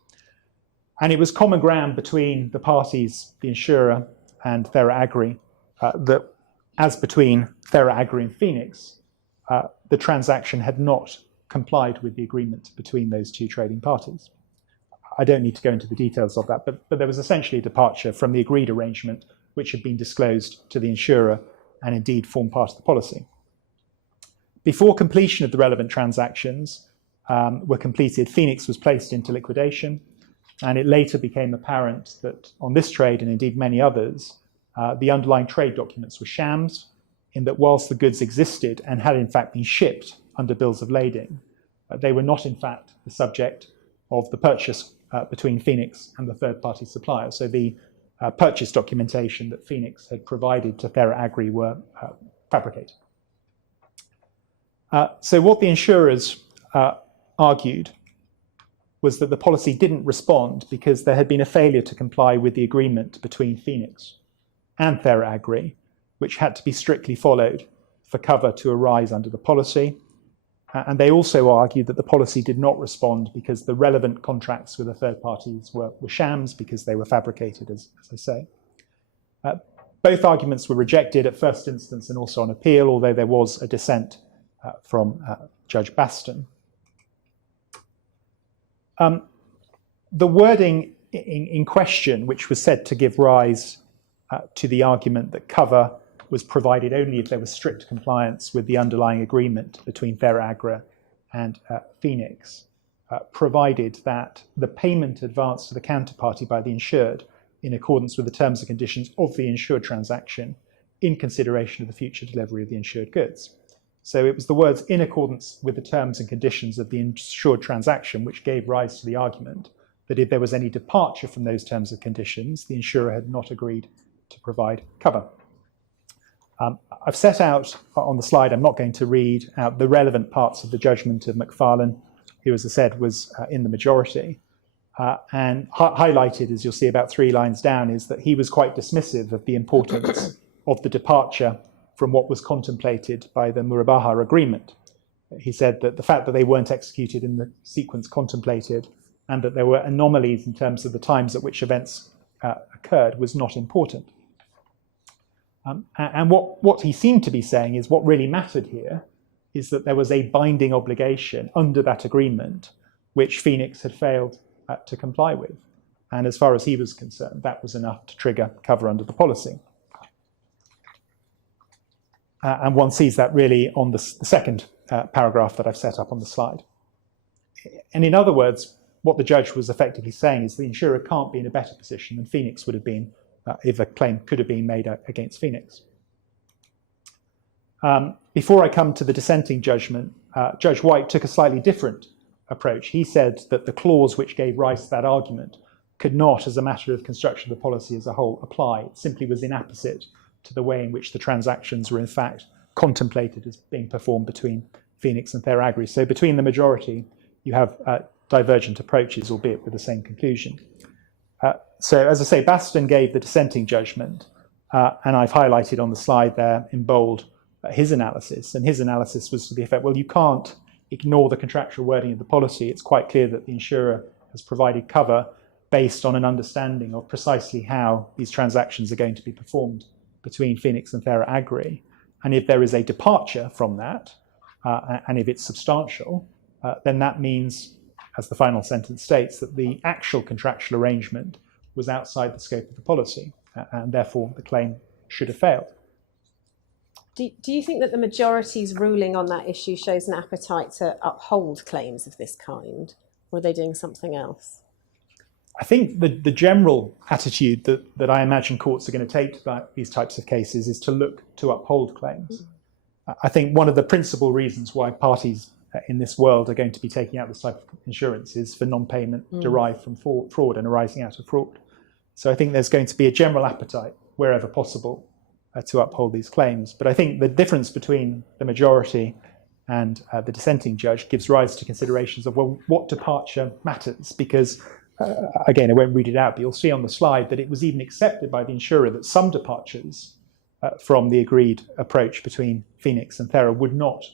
And it was common ground between the parties, the insurer and Thera Agri, that as between Thera Agri and Phoenix, the transaction had not complied with the agreement between those two trading parties. I don't need to go into the details of that, but there was essentially a departure from the agreed arrangement which had been disclosed to the insurer and indeed formed part of the policy. Before completion of the relevant transactions were completed, Phoenix was placed into liquidation, and it later became apparent that on this trade and indeed many others, the underlying trade documents were shams, in that whilst the goods existed and had in fact been shipped under bills of lading, they were not in fact the subject of the purchase between Phoenix and the third-party supplier. So the purchase documentation that Phoenix had provided to Thera Agri were fabricated. So what the insurers argued was that the policy didn't respond because there had been a failure to comply with the agreement between Phoenix and Thera Agri, which had to be strictly followed for cover to arise under the policy. And they also argued that the policy did not respond because the relevant contracts with the third parties were shams because they were fabricated, as I say. Both arguments were rejected at first instance and also on appeal, although there was a dissent from Judge Baston. The wording in question, which was said to give rise to the argument that cover was provided only if there was strict compliance with the underlying agreement between Thera Agri and Phoenix, provided that the payment advanced to the counterparty by the insured in accordance with the terms and conditions of the insured transaction in consideration of the future delivery of the insured goods. So it was the words in accordance with the terms and conditions of the insured transaction which gave rise to the argument that if there was any departure from those terms and conditions, the insurer had not agreed to provide cover. I've set out on the slide, I'm not going to read out the relevant parts of the judgment of McFarlane, who, as I said, was in the majority. And highlighted, as you'll see about 3 lines down, is that he was quite dismissive of the importance of the departure from what was contemplated by the Murabaha agreement. He said that the fact that they weren't executed in the sequence contemplated and that there were anomalies in terms of the times at which events occurred was not important. And what he seemed to be saying is what really mattered here is that there was a binding obligation under that agreement which Phoenix had failed to comply with. And as far as he was concerned, that was enough to trigger cover under the policy. And one sees that really on the second paragraph that I've set up on the slide. And in other words, what the judge was effectively saying is the insurer can't be in a better position than Phoenix would have been if a claim could have been made against Phoenix. Before I come to the dissenting judgment, Judge White took a slightly different approach. He said that the clause which gave rise to that argument could not, as a matter of construction of the policy as a whole, apply. It simply was inapposite to the way in which the transactions were in fact contemplated as being performed between Phoenix and TheraAgri. So between the majority, you have divergent approaches, albeit with the same conclusion. So as I say, Baston gave the dissenting judgment, and I've highlighted on the slide there in bold his analysis. And his analysis was to the effect, well, you can't ignore the contractual wording of the policy. It's quite clear that the insurer has provided cover based on an understanding of precisely how these transactions are going to be performed between Phoenix and TheraAgri. And if there is a departure from that, and if it's substantial, then that means, as the final sentence states, that the actual contractual arrangement was outside the scope of the policy, and therefore the claim should have failed. Do you think that the majority's ruling on that issue shows an appetite to uphold claims of this kind, or are they doing something else? I think the general attitude that I imagine courts are going to take about these types of cases is to look to uphold claims. I think one of the principal reasons why parties in this world are going to be taking out this type of insurance is for non-payment derived from fraud and arising out of fraud. So I think there's going to be a general appetite, wherever possible, to uphold these claims. But I think the difference between the majority and the dissenting judge gives rise to considerations of, well, what departure matters? Because again, I won't read it out, but you'll see on the slide that it was even accepted by the insurer that some departures from the agreed approach between Phoenix and Thera would not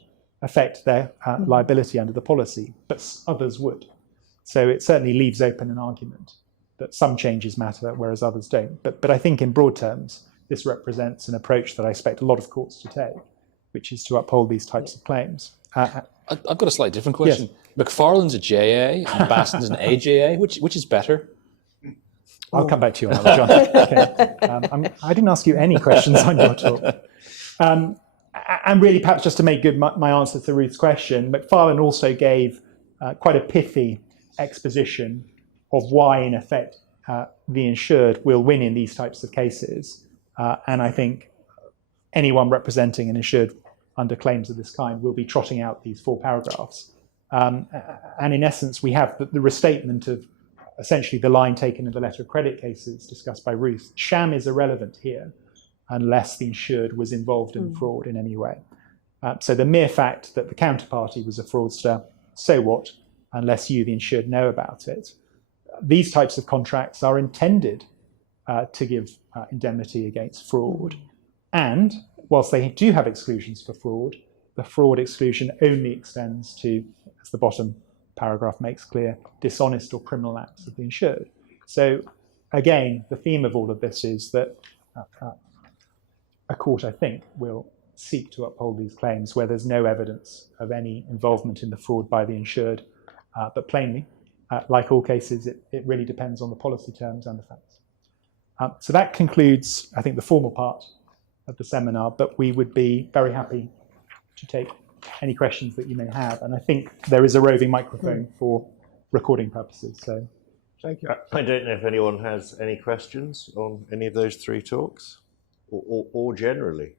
affect their liability under the policy, but others would. So it certainly leaves open an argument that some changes matter, whereas others don't. But I think in broad terms, this represents an approach that I expect a lot of courts to take, which is to uphold these types of claims. I've got a slightly different question. Yes. McFarlane's a JA and Baston's an AJA. Which is better? I'll come back to you on that, John. Okay. I didn't ask you any questions on your talk. And really, perhaps just to make good my answer to Ruth's question, McFarlane also gave quite a pithy exposition of why, in effect, the insured will win in these types of cases. And I think anyone representing an insured under claims of this kind will be trotting out these 4 paragraphs. And in essence, we have the restatement of essentially the line taken in the letter of credit cases discussed by Ruth. Sham is irrelevant here unless the insured was involved in fraud in any way. So the mere fact that the counterparty was a fraudster, so what, unless you, the insured, know about it. These types of contracts are intended to give indemnity against fraud. And whilst they do have exclusions for fraud, the fraud exclusion only extends to, as the bottom paragraph makes clear, dishonest or criminal acts of the insured. So again, the theme of all of this is that a court, I think, will seek to uphold these claims where there's no evidence of any involvement in the fraud by the insured. But plainly, like all cases, it really depends on the policy terms and the facts. So that concludes, I think, the formal part of the seminar, but we would be very happy to take any questions that you may have. And I think there is a roving microphone for recording purposes. So thank you. I don't know if anyone has any questions on any of those 3 talks, or generally.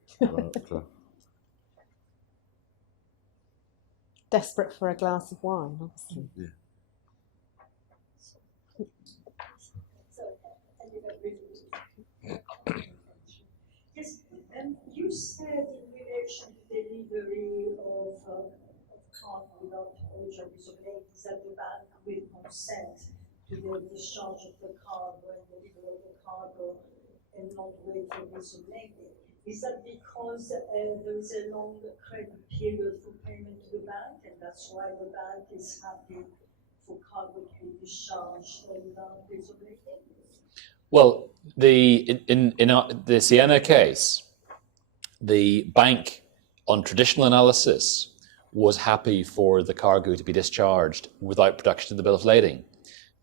Desperate for a glass of wine, obviously. Yeah. Yes, you said in relation to delivery of cargo without origin is that the bank will consent to the discharge of the cargo and delivery of the cargo and not wait for resummation. Is that because there is a long credit period for payment to the bank, and that's why the bank is happy for cargo to be discharged without resummation? Well, in the Sienna case, the bank, on traditional analysis, was happy for the cargo to be discharged without production of the bill of lading,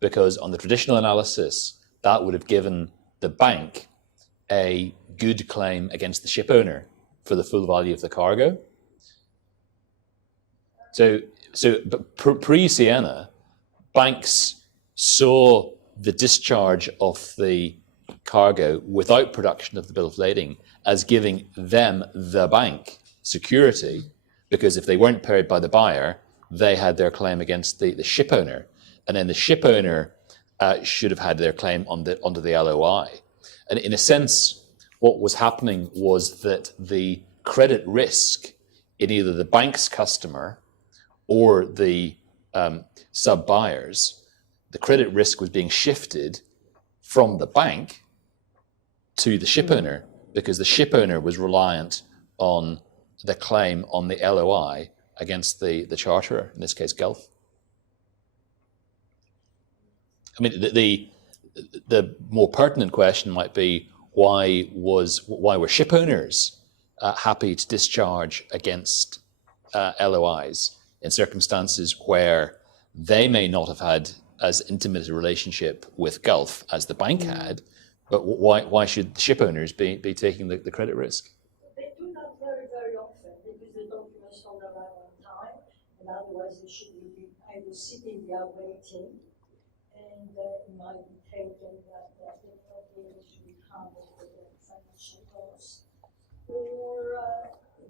because on the traditional analysis, that would have given the bank a good claim against the ship owner for the full value of the cargo. But pre-Siena, banks saw the discharge of the cargo without production of the bill of lading as giving them, the bank, security, because if they weren't paid by the buyer, they had their claim against the ship owner, and then the ship owner should have had their claim under the LOI. And in a sense, what was happening was that the credit risk in either the bank's customer or the sub-buyers, the credit risk was being shifted from the bank to the ship owner, because the ship owner was reliant on the claim on the LOI against the charterer, in this case Gulf. I mean, the more pertinent question might be, why were ship owners happy to discharge against LOIs in circumstances where they may not have had as intimate a relationship with Gulf as the bank had, but why should the ship owners be taking the credit risk? They do that very, very often because the documents don't arrive on time, and otherwise they should be either sitting there waiting, and it might be taken that they're not able to be handled with the financial loss, or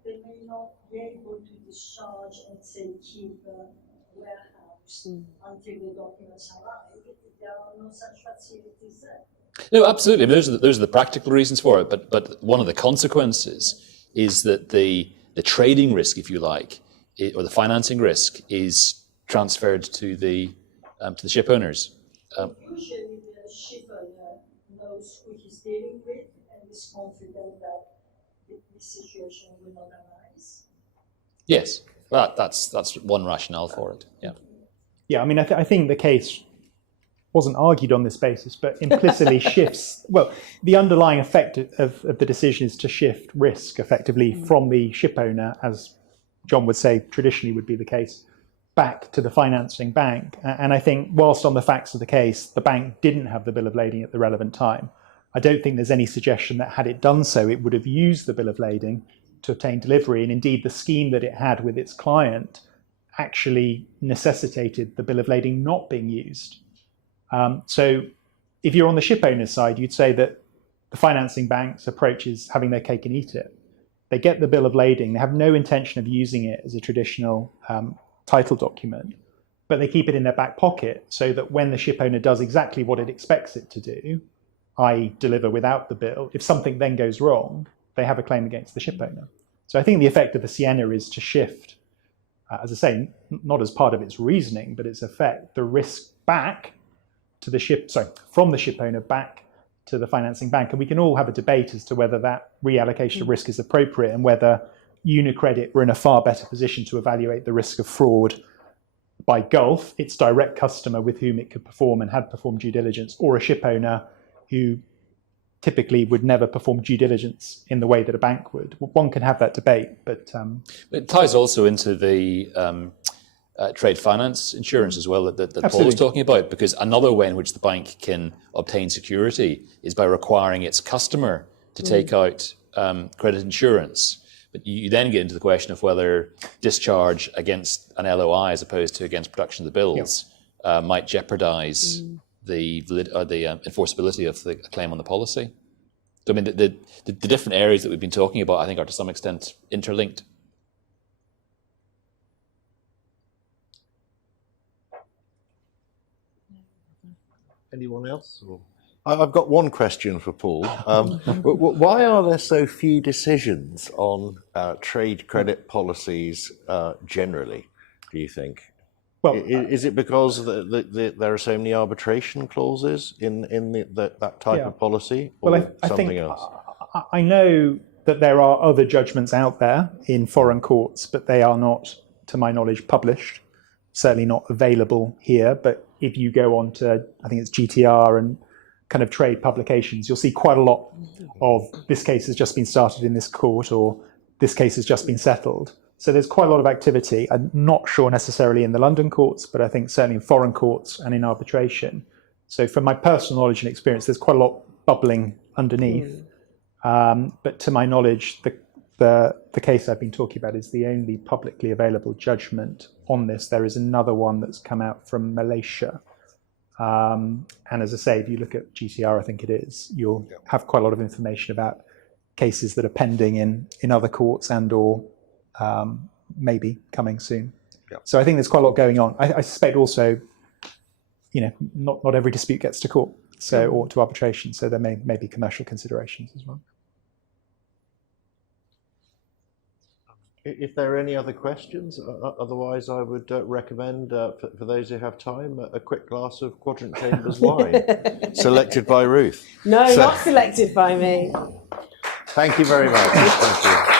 they may not be able to discharge and say keep warehouse until the documents arrive. There are no such facilities there. No, absolutely. I mean, those are the practical reasons for it. But one of the consequences is that the trading risk, if you like, or the financing risk, is transferred to the ship owners. Usually, the ship owner knows who he's dealing with and is confident that this situation will not arise. Yes, that's one rationale for it. Yeah. Yeah, I mean, I think the case wasn't argued on this basis, but implicitly shifts, well, the underlying effect of the decision is to shift risk effectively from the ship owner, as John would say traditionally would be the case, back to the financing bank. And I think whilst on the facts of the case, the bank didn't have the bill of lading at the relevant time, I don't think there's any suggestion that had it done so, it would have used the bill of lading to obtain delivery. And indeed, the scheme that it had with its client actually necessitated the bill of lading not being used. So if you're on the ship owner's side, you'd say that the financing bank's approach is having their cake and eat it. They get the bill of lading, they have no intention of using it as a traditional title document, but they keep it in their back pocket so that when the ship owner does exactly what it expects it to do, i.e. deliver without the bill, if something then goes wrong, they have a claim against the ship owner. So I think the effect of the Siena is to shift, as I say, not as part of its reasoning, but its effect, the risk back to the ship, from the ship owner back to the financing bank. And we can all have a debate as to whether that reallocation of risk is appropriate and whether UniCredit were in a far better position to evaluate the risk of fraud by Gulf, its direct customer with whom it could perform and had performed due diligence, or a ship owner who typically would never perform due diligence in the way that a bank would. One can have that debate, but... It ties also into the trade finance insurance as well that Paul was talking about, because another way in which the bank can obtain security is by requiring its customer to take out credit insurance. But you then get into the question of whether discharge against an LOI as opposed to against production of the bills might jeopardize the enforceability of the claim on the policy. So, I mean, the different areas that we've been talking about, I think, are to some extent interlinked. Anyone else? I've got one question for Paul. Why are there so few decisions on trade credit policies generally, do you think? Well, is it because there are so many arbitration clauses in that type of policy, or I something think, else? I know that there are other judgments out there in foreign courts, but they are not, to my knowledge, published. Certainly not available here, but if you go on to, I think it's GTR and kind of trade publications, you'll see quite a lot of this case has just been started in this court, or this case has just been settled. So there's quite a lot of activity. I'm not sure necessarily in the London courts, but I think certainly in foreign courts and in arbitration. So from my personal knowledge and experience, there's quite a lot bubbling underneath. But to my knowledge, the case I've been talking about is the only publicly available judgment on this. There is another one that's come out from Malaysia. And as I say, if you look at GTR, I think it is, you'll have quite a lot of information about cases that are pending in other courts and or maybe coming soon. Yep. So I think there's quite a lot going on. I suspect also, not every dispute gets to court, or to arbitration, so there may be commercial considerations as well. If there are any other questions, otherwise I would recommend, for those who have time, a quick glass of Quadrant Chambers wine, selected by Ruth. No, not selected by me. Thank you very much. Thank you.